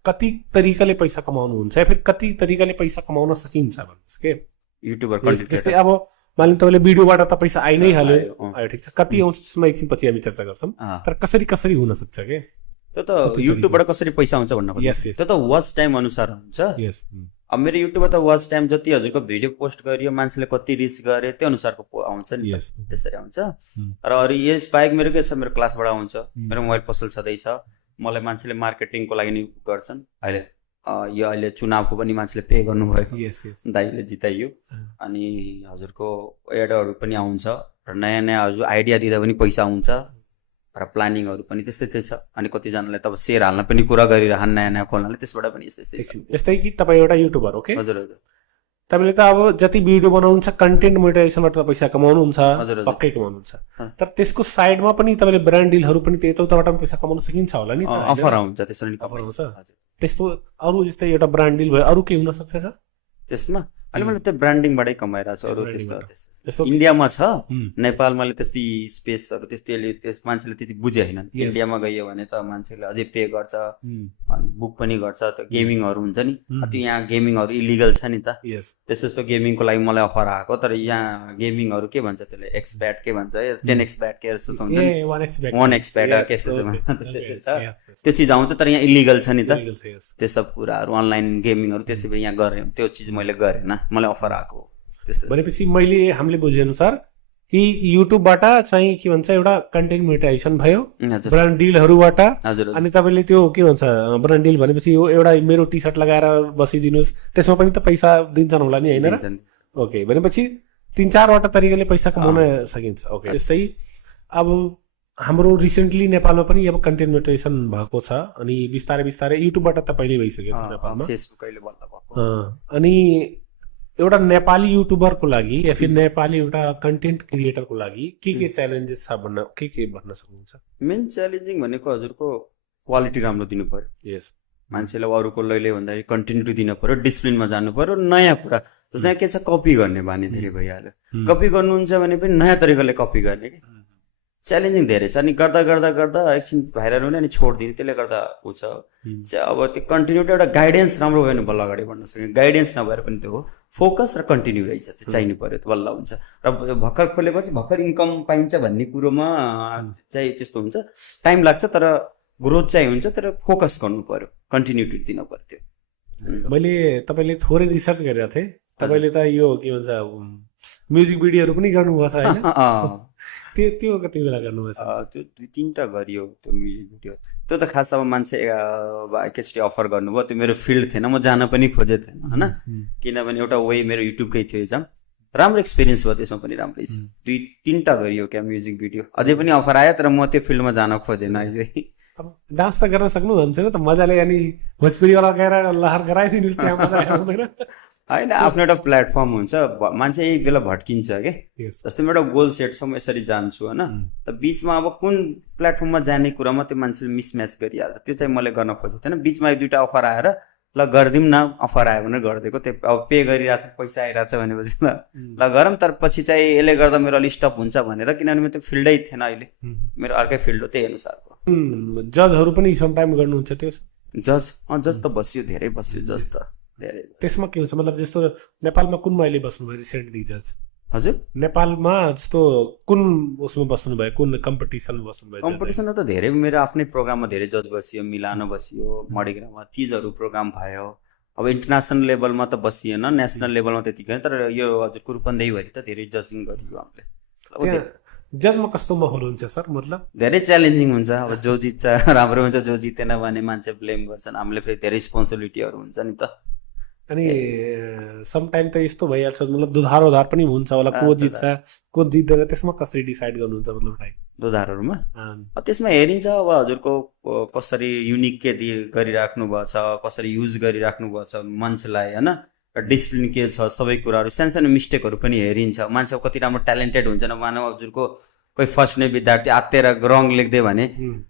कति तरिकाले पैसा कमाउनुहुन्छ या फिर कति तरिकाले पैसा कमाउन सकिन्छ भन्नुहोस् के। युट्युबर जस्तै अब मानिलिउँ तपाईँले भिडियोबाट त पैसा आइ नै हाल्यो, ठिक छ। कति आउँछ त्यसमा एकछिन पछि हामी चर्चा गर्छौँ। तर कसरी हुनसक्छ के त्यो त युट्युबबाट कसरी पैसा आउँछ भन्नु खोज्छु। त्यो त वाच टाइम अनुसार हुन्छ। अब मेरो युट्युबमा त वाच टाइम जति हजुरको भिडियो पोस्ट गरियो, मान्छेले कति रिच गरे, त्यो अनुसारको आउँछ नि, त्यसरी आउँछ। र अरू यस बाहेक मेरो के छ, मेरो क्लासबाट आउँछ, मेरो मोबाइल पसल छँदैछ, मलाई मान्छेले मार्केटिङको लागि नि गर्छन्। अहिले चुनावको पनि मान्छेले पे गर्नुभयो, दाइले जिताइयो। अनि हजुरको एडहरू पनि आउँछ, र नयाँ हजुर आइडिया दिँदा पनि पैसा आउँछ, र प्लानिङहरू पनि त्यस्तै छ। अनि कतिजनाले त अब सेयर हाल्न पनि कुरा गरिरहन् नयाँ खोल्नाले, त्यसबाट पनि यस्तै कि तपाईँ एउटा युट्युबर। ओके। हजुर। तपाईँले त अब जति भिडियो बनाउनुहुन्छ कन्टेन्ट मोनेटाइजेसनबाट त पैसा कमाउनुहुन्छ, हजुर, हजुर। पक्कै कमाउनुहुन्छ। अँ। तर त्यसको साइडमा पनि तपाईँले ब्रान्ड डिलहरू पनि यताउताबाट पनि पैसा कमाउन सकिन्छ होला नि त, होइन? अफर आउँछ त्यसरी नि अफर आउँछ। हजुर। त्यस्तो अरू जस्तै एउटा ब्रान्ड डिल भयो, अरू के हुन सक्छ सर? त्यसमा अहिले मैले त्यो ब्रान्डिङबाटै कमाइरहेको छु। अरू त्यस्तो त्यस्तो इन्डियामा छ, हुँ। नेपालमा त्यस्तै स्पेसहरू त्यस्तैले त्यस मान्छेले त्यति बुझे होइन। Yes। इन्डियामा गयो भने त मान्छेले अझै पे गर्छ, हुँ। अनि बुक पनि गर्छ। त्यो गेमिङहरू हुन्छ नि, हुँ। त्यो यहाँ गेमिङहरू इलिगल छ नि त। यस। त्यस्तो गेमिङको लागि मलाई अफर आएको, तर यहाँ गेमिङहरू के भन्छ त्यसले एक्स ब्याट के भन्छ, 10x ब्याट के जस्तो हुन्छ नि, 1x ब्याट के छ, त्यो चिज आउँछ। तर यहाँ इलिगल छ नि त त्यो सब कुराहरू, अनलाइन गेमिङहरू। त्यसै यहाँ गरेँ, त्यो चिज मैले गरेन, मलाई अफर आएको त्यस्तो। भनेपछि हामीले बुझे अनुसार कि युट्युबबाट चाहिँ के भन्छ एउटा कन्टेन्ट मोनेटाइजेसन भयो, हजुर ब्रान्ड डिलहरूबाट। हजुर अनि तपाईँले त्यो के भन्छ ब्रान्ड डिल भनेपछि यो एउटा मेरो टी सर्ट लगाएर बसिदिनुहोस्, त्यसमा पनि त पैसा दिन्छन् होला नि, होइन र? ओके, भनेपछि 3-4वटा तरिकाले पैसा कमाउन सकिन्छ। ओके, त्यस्तै अब हाम्रो रिसेन्टली नेपालमा पनि अब कन्टेन्ट मोनेटाइजेसन भएको छ, अनि बिस्तारै बिस्तारै युट्युबबाट त पहिल्यै भइसकेको छ नेपालमा, फेसबुक अहिले बल्ल भएको। अनि एउटा नेपाली युट्युबरको लागि या फिर नेपाली एउटा कन्टेन्ट क्रिएटरको लागि के च्यालेन्जेस छ के भन्न सक्नुहुन्छ? मेन च्यालेन्जिङ भनेको हजुरको क्वालिटी राम्रो दिनु पर्यो। यस, मान्छेलाई अरूको लैले भन्दाखेरि कन्टिन्युटी दिनु पर्यो, डिसिप्लिनमा जानु पर्यो। नयाँ कुरा जस्तो यहाँ के छ, कपी गर्ने बानी धेरै भइहाल्यो। कपी गर्नुहुन्छ भने पनि नयाँ तरिकाले कपी गर्ने कि च्यालेन्जिङ धेरै छ। अनि गर्दा गर्दा गर्दा एकछिन भाइरल हुने अनि छोडिदिने, त्यसले गर्दा ऊ छ। अब त्यो कन्टिन्युटी एउटा गाइडेन्स राम्रो भयो भने बल्ल अगाडि बढ्न सक्यो। गाइडेन्स नभएर पनि त्यो हो, फोकस र कन्टिन्यू रहेछ, त्यो चाहिनु पर्यो, त्यो बल्ल हुन्छ। र भर्खर खोलेपछि भर्खर इन्कम पाइन्छ भन्ने कुरोमा चाहिँ त्यस्तो हुन्छ, टाइम लाग्छ, तर ग्रोथ चाहिँ हुन्छ। तर फोकस गर्नु पर्यो, कन्टिन्युटी दिनु पर्यो। त्यो मैले तपाईँले थोरै रिसर्च गरेको थिएँ, तपाईँले त यो के भन्छ म्युजिक भिडियोहरू पनि गर्नुभएको छ, होइन? त्यो कति बेला गर्नुभएछ? त्यो 2-3टा गरियो त्यो म्युजिक भिडियो। त्यो त खास अब मान्छे एकैचोटि अफर गर्नुभयो, त्यो मेरो फिल्ड थिएन, म जान पनि खोजेको थिएन, होइन? किनभने एउटा वे मेरो युट्युबकै थियो एक्जाम, राम्रो एक्सपिरियन्स भयो त्यसमा पनि, राम्रै छ। 2-3टा गरियो क्या म्युजिक भिडियो, अझै पनि अफर आयो, तर म त्यो फिल्डमा जान खोजेन अहिले। अब डान्स त गर्न सक्नुहुन्छ नि त मजाले, अनि भोजपुरीवाला गएर लहर गराइदिनुहोस् त्यहाँ, मजा आउँदैन? होइन, आफ्नो एउटा प्लेटफर्म हुन्छ, मान्छे एक बेला भट्किन्छ क्या। जस्तै म एउटा गोल सेट छ, म यसरी जान्छु, होइन? त बिचमा अब कुन प्लेटफर्ममा जाने कुरामा त्यो मान्छेले मिसम्याच गरिहाल्छ। त्यो चाहिँ मैले गर्न खोजेको थिएन। बिचमा 1-2टा अफर आएर ल गरिदिउँ न, अफर आयो भने गरिदिएको। त्यो अब पे गरिरहेको छ, पैसा आइरहेको छ भनेपछि ल गरौँ। तर पछि चाहिँ यसले गर्दा मेरो अलिक स्टप हुन्छ भनेर, किनभने मेरो त्यो फिल्डै थिएन अहिले, मेरो अर्कै फिल्ड हो, त्यही अनुसारको। जजहरू पनि समटाइम गर्नुहुन्छ त्यो? जज त बस्यो, धेरै बस्यो जज त धेरै। त्यसमा के हुन्छ, मतलब जस्तो नेपालमा कुन अहिले बस्नुभयो रिसेन्टली जज? हजुर, नेपालमा जस्तो कुन उसमा बस्नुभयो, कुन कम्पिटिसनमा बस्नुभयो? कम्पिटिसनमा त धेरै, मेरो आफ्नै प्रोग्राममा धेरै जज बसियो, मिलानो बसियो, मडिग्राममा तिजहरू प्रोग्राम भयो। अब इन्टरनेसनल लेभलमा त बसिएन, नेसनल लेभलमा त्यतिकै, तर यो हजुरको रूपन्देहीभरि त धेरै जजिङ गरियो हामीले। जजमा कस्तो माहौल हुन्छ सर? मतलब धेरै च्यालेन्जिङ हुन्छ। अब जो जित्छ राम्रो हुन्छ, जो जितेन भने मान्छे ब्लेम गर्छन्, हामीले फेरि धेरै रेस्पोन्सिबिलिटीहरू हुन्छ नि त। अनि समटाइम त यस्तो भइहाल्छ, मतलब दुधार पनि हुन्छ होला, को जित्छ को जित्दैन, त्यसमा कसरी डिसाइड गर्नुहुन्छ? मतलब दुधारहरूमा त्यसमा हेरिन्छ अब हजुरको कसरी युनिक के गरिराख्नु भएको छ, कसरी युज गरिराख्नु भएको छ मान्छेलाई, होइन? डिसिप्लिन के छ, सबै कुराहरू, सानो मिस्टेकहरू पनि हेरिन्छ। मान्छे कति राम्रो ट्यालेन्टेड हुन्छ न, मानव हजुरको कोही फर्स्ट नै विद्यार्थी आत्तेर रङ लेख्दै भने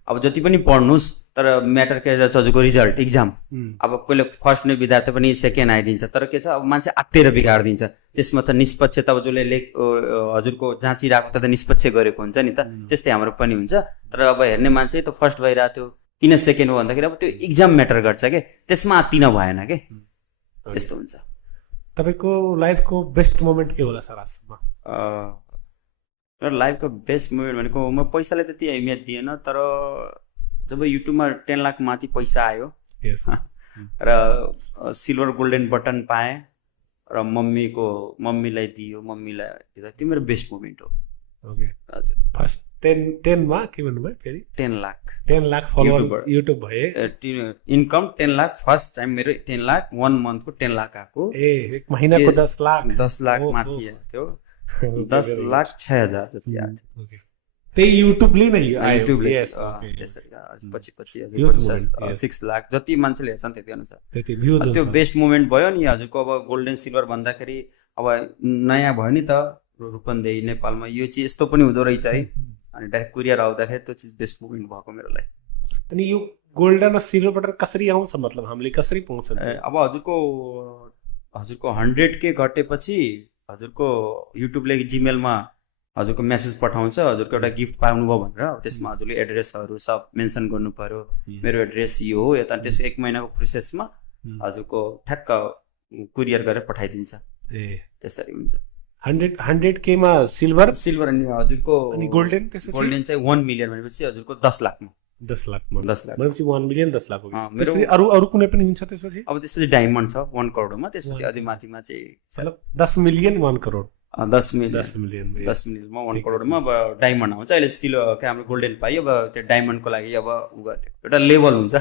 अब जति पनि पढ्नुहोस्, तर म्याटर के छ हजुरको रिजल्ट, इक्जाम। अब कोहीले फर्स्ट नै विद्यार्थी पनि सेकेन्ड आइदिन्छ, तर के छ अब मान्छे आत्तेर बिगाडिदिन्छ। त्यसमा त निष्पक्षता अब जसले हजुरको जाँचिरहेको त निष्पक्ष गरेको हुन्छ नि त, त्यस्तै हाम्रो पनि हुन्छ। तर अब हेर्ने मान्छे त फर्स्ट भइरहेको थियो, किन सेकेन्ड हो भन्दाखेरि अब त्यो इक्जाम म्याटर गर्छ क्या, त्यसमा आत्तिन भएन क्या, त्यस्तो हुन्छ। तपाईँको लाइफको बेस्ट मोमेन्ट के होला सर आजसम्म? मेरो लाइफको बेस्ट मोमेन्ट भनेको, म पैसाले त्यति अहमियत दिएन, तर जब युट्युबमा 10 लाख माथि पैसा आयो र सिल्भर गोल्डन बटन पाएँ र मम्मीलाई दियो, मम्मीलाई दिँदा, त्यो मेरो बेस्ट मोमेन्ट हो। ओके, हजुर। फर्स्ट 10मा के भन्नुभयो फेरि? 10 लाख फलोवर युट्युब भए, इन्कम 10 लाख, फर्स्ट टाइम मेरो 10 लाख, 1 मन्थको 10 लाख आएको। एक महिनाको 10 लाख माथि आएको थियो, 10,06,000 जति आएको थियो। त्यही युट्युबले नै आयो युट्युबले yes त्यसरी पछि पछि Youth movement, yes. 6 लाख जति मान्छेले हेर्छन् त्यति अनुसार त्यति भ्युज त्यो हुन्छ बेस्ट मोमेन्ट भयो नि हजुरको अब गोल्डन सिल्भर भन्दाखेरि अब नयाँ भयो नि त रूपन्देही नेपालमा यो चिज यस्तो पनि हुँदो रहेछ है अनि डाइरेक्ट कुरियर आउँदाखेरि त्यो चिज बेस्ट मोमेन्ट भएको मेरो लागि अनि यो गोल्डन र सिल्भर बटन कसरी आउँछ मतलब हामीले कसरी पाउँछ अब हजुरको 100K घटेपछि हजुरको युट्युबले जिमेलमा हजुरको मेसेज पठाउँछ हजुरको एउटा गिफ्ट पाउनुभयो भनेर त्यसमा हजुरले एड्रेसहरू सब मेन्सन गर्नु पर्यो मेरो एड्रेस यो हो यता त्यसो 1 महिनाको प्रोसेसमा हजुरको ठ्याक्क कुरियर गरेर पठाइदिन्छ त्यसरी हुन्छ 100K मा सिल्भर अनि हजुरको अनि गोल्डन त्यसपछि गोल्डन चाहिँ 1 मिलियन भनेपछि हजुरको 10 लाखमा 10 लाखमा 10 लाख भनेपछि 1 मिलियन 10 लाख हो मेरो त्यसपछि अरु कुनै पनि हुन्छ त्यसपछि अब त्यसपछि डायमन्ड छ 1 करोडमा त्यसपछि अझै माथिमा चाहिँ मतलब 10 मिलियन 1 करोड 10 मिलियन 10 मिलियन 10 मिलियनमा 1 करोडमा अब डायमन्ड आउँछ अहिले हाम्रो गोल्डन पाइयो अब त्यो डायमन्डको लागि अब उ गर्ने एउटा लेभल हुन्छ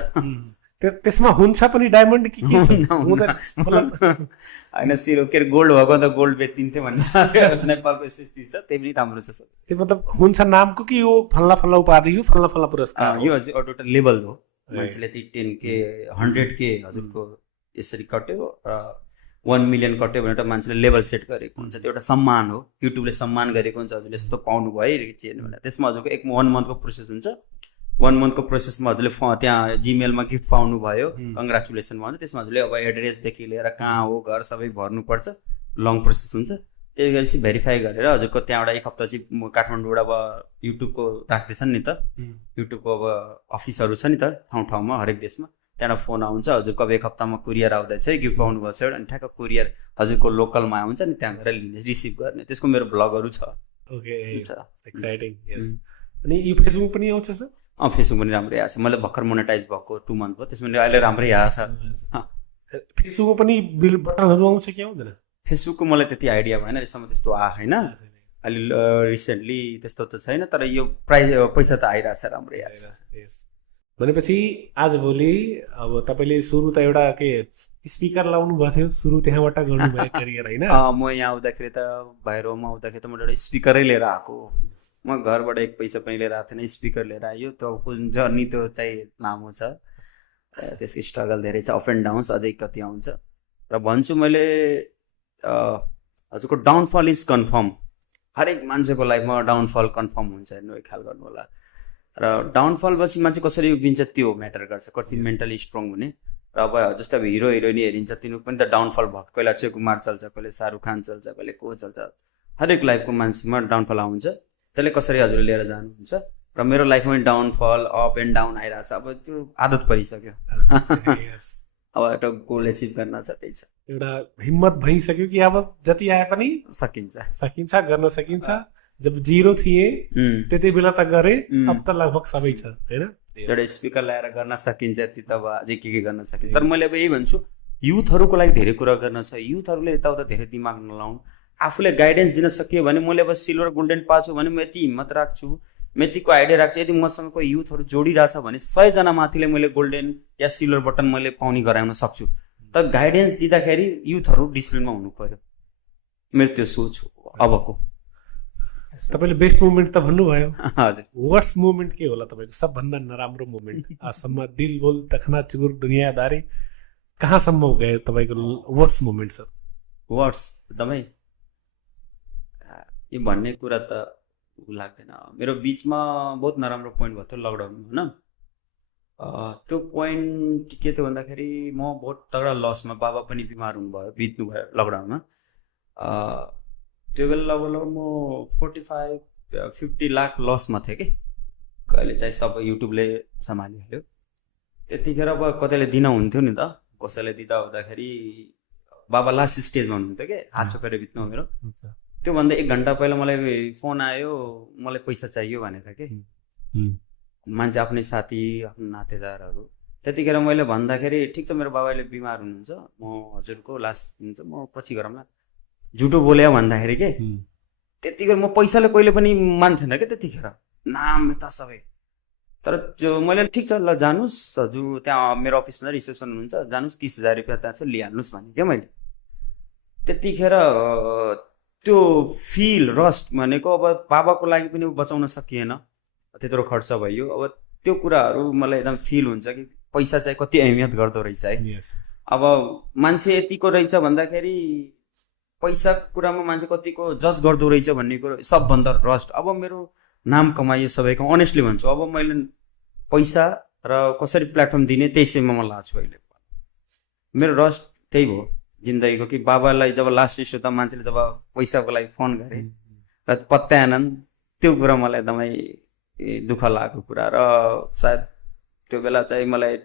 त्यसमा हुन्छ पनि डायमन्ड के छ होइन सिलो के अरे गोल्ड भएको त गोल्ड बेचिन्थ्यो भन्ने नेपालको स्थिति छ त्यही पनि राम्रो छ त्यो मतलब हुन्छ नामको कि यो फल्ला फल्ला उपाधि यो फल्ला फल्ला पुरस्कार यो हजुर एउटा लेभल हो मान्छेले त्यही 10K 100K हजुरको यसरी कट्यो र 1 मिलियन कट्यो भने एउटा मान्छेले लेभल सेट गरेको हुन्छ त्यो एउटा सम्मान हो युट्युबले सम्मान गरेको हुन्छ हजुरले यस्तो पाउनु भयो चेन भनेर त्यसमा हजुरको 1 मन्थको प्रोसेस हुन्छ 1 मन्थको प्रोसेसमा हजुरले त्यहाँ जिमेलमा गिफ्ट पाउनु भयो कङ्ग्रेचुलेसन भन्छ त्यसमा हजुरले अब एड्रेसदेखि लिएर कहाँ हो घर सबै भर्नुपर्छ लङ प्रोसेस हुन्छ त्यही गरेपछि भेरिफाई गरेर हजुरको त्यहाँबाट 1 हप्ता चाहिँ काठमाडौँबाट अब युट्युबको राख्दैछन् नि त युट्युबको अब अफिसहरू छ नि त ठाउँ हरेक देशमा त्यहाँबाट फोन आउँछ हजुरको अब 1 हप्तामा कुरियर आउँदैछ गिफ्ट पाउनुभएको छ एउटा अनि ठ्याक्क कुरियर हजुरको लोकलमा आउँछ नि त्यहाँ गएर लिने रिसिभ गर्ने त्यसको मेरो ब्लगहरू छ ओके एक्साइटिङ यस अनि यो फेसबुक पनि आउँछ सर फेसबुक पनि राम्रै आएको छ मैले भर्खर मोनेटाइज भएको 2 मन्थ भयो त्यसमा अहिले राम्रै आएको छ फेसबुकमा पनि बिल बटनहरू आउँछ कि आउँदैन फेसबुकको मलाई त्यति आइडिया भएन यसमा त्यस्तो होइन अहिले रिसेन्टली त्यस्तो त छैन तर यो पैसा त आइरहेको छ राम्रै आएको छ भनेपछि आजभोलि अब तपाईँले सुरु त एउटा के स्पिकर लाउनु भएको थियो सुरु त्यहाँबाट गर्नुभयो करियर होइन म यहाँ आउँदाखेरि त बाहिरमा आउँदाखेरि त म एउटा स्पिकरै लिएर आएको म घरबाट 1 पैसा पनि लिएर आएको थिएन स्पिकर लिएर आयो त्यो जर्नी त्यो चाहिँ लामो छ त्यस स्ट्रगल धेरै छ अप एन्ड डाउन्स अझै कति आउँछ र भन्छु मैले हजुरको डाउनफल इज कन्फर्म हरेक मान्छेको लाइफमा डाउनफल कन्फर्म हुन्छ हेर्नु ख्याल गर्नु होला र डाउनफल पछि मान्छे कसरी उभिन्छ त्यो म्याटर गर्छ कति मेन्टली स्ट्रङ हुने र अब जस्तै अब हिरो हिरोइनी हेरिन्छ तिनीहरू पनि त डाउनफल भएको कहिले अक्षय कुमार चल्छ कहिले शाहरुख खान चल्छ कहिले को चल्छ हरेक लाइफको मान्छेमा डाउनफल आउँछ त्यसले कसरी हजुरले लिएर जानुहुन्छ र मेरो लाइफमा पनि डाउनफल अप एन्ड डाउन आइरहेको छ अब त्यो आदत परिसक्यो अब एउटा गोल एचिभ गर्न छ त्यही छ एउटा हिम्मत भइसक्यो कि अब जति आए पनि सकिन्छ गर्न सकिन्छ जब 0 थिए त्यति बेला त गरे अब त लगभग सबै छ हैन एउटा स्पिकर ल्याएर गर्न सकिन्छ यति त अब अझै के गर्न सकिन्छ तर मैले अब यही भन्छु युथहरूको लागि धेरै कुरा गर्न छ युथहरूले यताउता धेरै दिमाग नलाउनु आफूले गाइडेन्स दिन सकियो भने मैले अब सिल्भर गोल्डन पाछु भने म यति हिम्मत राख्छु म यतिको आइडिया राख्छु यदि मसँग कोही युथहरू जोडिरहेछ भने 100 जना माथिले मैले गोल्डन या सिल्भर बटन मैले पाउने गराउन सक्छु तर गाइडेन्स दिँदाखेरि युथहरू डिसिप्लिनमा हुनु पर्यो मेरो त्यो सोच हो अबको तपाईले बेस्ट मोमेन्ट त भन्नुभयो हजुर वर्स्ट मोमेन्ट के होला तपाईको सबभन्दा नराम्रो मोमेन्ट आजसम्म दिल बोल तखना चुर दुनियादारी कहाँसम्म गयो तपाईको वर्स्ट मोमेन्ट सर वर्स्ट एकदमै यो भन्ने कुरा त लाग्दैन मेरो बिचमा बहुत नराम्रो पोइन्ट भयो थियो लकडाउनमा होइन त्यो पोइन्ट के थियो भन्दाखेरि म बहुत तगडा लसमा बाबा पनि बिमार हुनुभयो बित्नुभयो लकडाउनमा त्यो बेला लगभग म 45-50 लाख लसमा थिएँ कि कहिले चाहिँ सब युट्युबले सम्हालिहाल्यो त्यतिखेर अब कतैले दिन हुन्थ्यो नि त कसैले दिँदा हुँदाखेरि बाबा लास्ट स्टेजमा हुनुहुन्थ्यो कि हात छोपेर बित्नु मेरो त्योभन्दा 1 घन्टा पहिला मलाई फोन आयो मलाई पैसा चाहियो भनेर के मान्छे आफ्नै साथी आफ्नो नातेदारहरू त्यतिखेर मैले भन्दाखेरि ठिक छ मेरो बाबाले बिमार हुनुहुन्छ म हजुरको लास्ट हुन्छ म पछि गरौँला झुटो बोल्यो भन्दाखेरि के त्यतिखेर म पैसाले कहिले पनि मान्थेन क्या त्यतिखेर नाम त सबै तर मैले ठिक छ ल जानुहोस् हजुर त्यहाँ मेरो अफिसमा रिसेप्सन हुनुहुन्छ जानुहोस् 30,000 रुपियाँ त्यहाँ छ लिइहाल्नुहोस् भने क्या मैले त्यतिखेर त्यो फिल रस्ट भनेको अब बाबाको लागि पनि बचाउन सकिएन त्यत्रो खर्च भयो। अब त्यो कुराहरू मलाई एकदम फिल हुन्छ कि पैसा चाहिँ कति अहमियत गर्दो रहेछ है। अब मान्छे यतिको रहेछ भन्दाखेरि पैसा कुरामा मान्छे कतिको जज गर्दो रहेछ भन्ने कुरो सबभन्दा रस्ट। अब मेरो नाम कमाइयो सबैको, अनेस्टली भन्छु। अब मैले पैसा र कसरी प्लेटफर्म दिने त्यसैमा म लाग्छु अहिले। मेरो रस्ट त्यही भयो जिन्दगीको कि बाबालाई जब लास्ट स्टेज मान्छेले जब पैसाको लागि फोन गरे र पत्याएनन्, त्यो कुरा मलाई एकदमै दुःख लागेको कुरा। र सायद त्यो बेला चाहिँ मलाई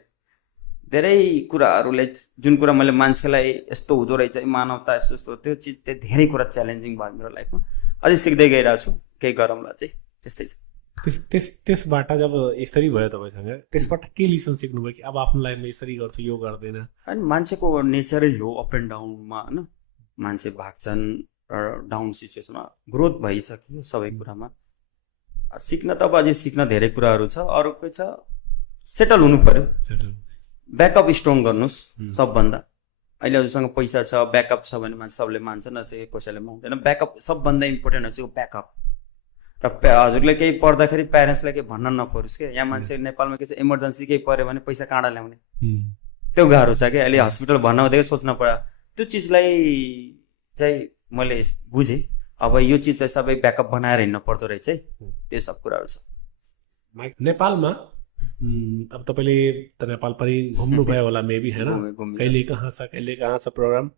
धेरै कुराहरूले, जुन कुरा मैले मान्छेलाई यस्तो हुँदो रहेछ मानवता यस्तो यस्तो, त्यो चिज चाहिँ धेरै कुरा च्यालेन्जिङ भयो मेरो लाइफमा। अझै सिक्दै गइरहेको छु, केही गरौँला चाहिँ त्यस्तै छ। त्यसबाट जब यसरी भयो तपाईँसँग, त्यसबाट के लिसन सिक्नुभयो कि अब आफ्नो लाइफमा यसरी गर्छु यो गर्दैन? अनि मान्छेको नेचरै हो अप एन्ड डाउनमा होइन, मान्छे भाग्छन् र डाउन सिचुएसनमा ग्रोथ भइसक्यो सबै कुरामा। सिक्न त अब अझै सिक्न धेरै कुराहरू छ। अरू के छ, सेटल हुनु पर्यो, ब्याकअप स्ट्रङ गर्नुहोस् सबभन्दा। अहिले हजुरसँग पैसा छ, ब्याकअप छ भने मान्छे सबले मान्छन्, चाहिँ कसैले मान्दैन। ब्याकअप सबभन्दा इम्पोर्टेन्ट हो चाहिँ ब्याकअप। र हजुरले केही पर्दाखेरि प्यारेन्ट्सलाई केही भन्न नपरोस् क्या। यहाँ मान्छे नेपालमा के छ, इमर्जेन्सी केही पऱ्यो भने पैसा काँडा ल्याउने, त्यो गाह्रो छ क्या। अहिले हस्पिटल भन्न हुँदै सोच्नु पर्यो। त्यो चिजलाई चाहिँ मैले बुझेँ, अब यो चिज चाहिँ सबै ब्याकअप बनाएर हिँड्नु पर्दो रहेछ है। त्यो सब कुराहरू छ। नेपालमा अब तपाईँले त नेपाल पनि घुम्नुभयो होला मेबी होइन? कहिले कहाँ छ कहिले कहाँ छ प्रोग्राम?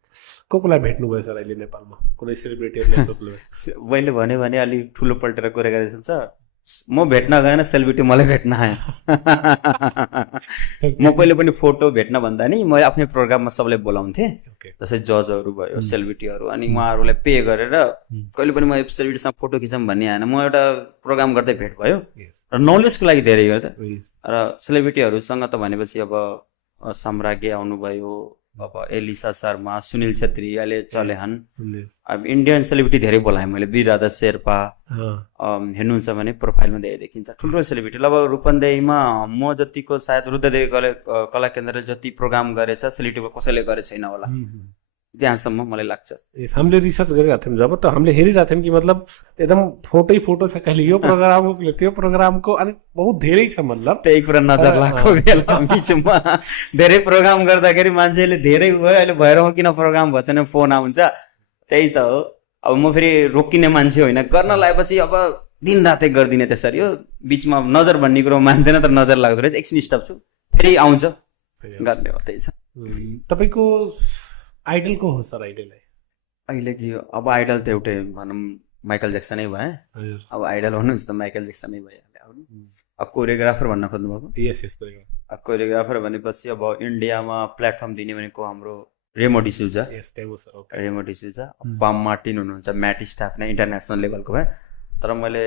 कोलाई भेट्नुभयो सर अहिले नेपालमा? कुनै सेलिब्रिटीहरूले? मैले भने अलि ठुलो पल्टेर गरेको रहेछ। म भेट्न गएन, सेलिब्रिटी मलाई भेट्न आयो। म कहिले पनि फोटो भेट्न भन्दा नि म आफ्नै प्रोग्राममा सबलाई बोलाउँथेँ, जस्तै जजहरू भयो, सेलिब्रिटीहरू। अनि उहाँहरूलाई पे गरेर कहिले पनि म सेलिब्रिटीसँग फोटो खिचौँ भन्ने आएन। म एउटा प्रोग्राम गर्दै भेट भयो र नलेजको लागि धेरै गर्दा। र सेलिब्रिटीहरूसँग त भनेपछि अब सम्राज्ञी आउनुभयो, अब एलिसा शर्मा, सुनिल छेत्री अहिले चलेहन्। अब इन्डियन सेलिब्रिटी धेरै बोलाएँ मैले, बिरादा शेर्पा हेर्नुहुन्छ भने प्रोफाइलमा धेरै देखिन्छ ठुल्ठुलो सेलिब्रिटी। अब रूपन्देहीमा म जतिको सायद रुद्रदेवी कला केन्द्रले जति प्रोग्राम गरेछ सेलिब्रिटी कसैले गरेको छैन होला, त्यहाँसम्म मलाई लाग्छ। हामीले रिसर्च गरिरहेको थियौँ जब, त हामीले हेरिरहेको थियौँ कि मतलब एकदम फोटै फोटो छ, कहिले यो प्रोग्राम त्यो प्रोग्रामको, अनि बहुत धेरै छ। मतलब त्यही कुरा नजर लाग्यो बेला बिचमा धेरै प्रोग्राम गर्दाखेरि मान्छेले धेरै भयो, अहिले भएर किन प्रोग्राम भएछ भने फोन आउँछ, त्यही त हो। अब म फेरि रोकिने मान्छे होइन, गर्न लागेपछि अब दिन रातै गरिदिने त्यसरी हो। बिचमा नजर भन्ने कुरो मान्दैन, तर नजर लाग्दो रहेछ, एकछिन स्टप छु फेरि आउँछ गर्ने हो, त्यही छ। तपाईँको आइडल को हो सर अहिलेलाई? अहिले कि अब आइडल त एउटै भनौँ माइकल ज्याक्सनै भए। अब आइडल भन्नुहुन्छ त माइकल ज्याक्सनै भइहाल्यो। अब कोरियोग्राफर भन्न खोज्नुभएको? यस कोरियोग्राफर भनेपछि अब इन्डियामा प्लेटफर्म दिने भनेको हाम्रो रेमो डिसुजा, पाम मार्टिन हुनुहुन्छ, म्याट स्टाफ नै इन्टरनेसनल लेभलको भए। तर मैले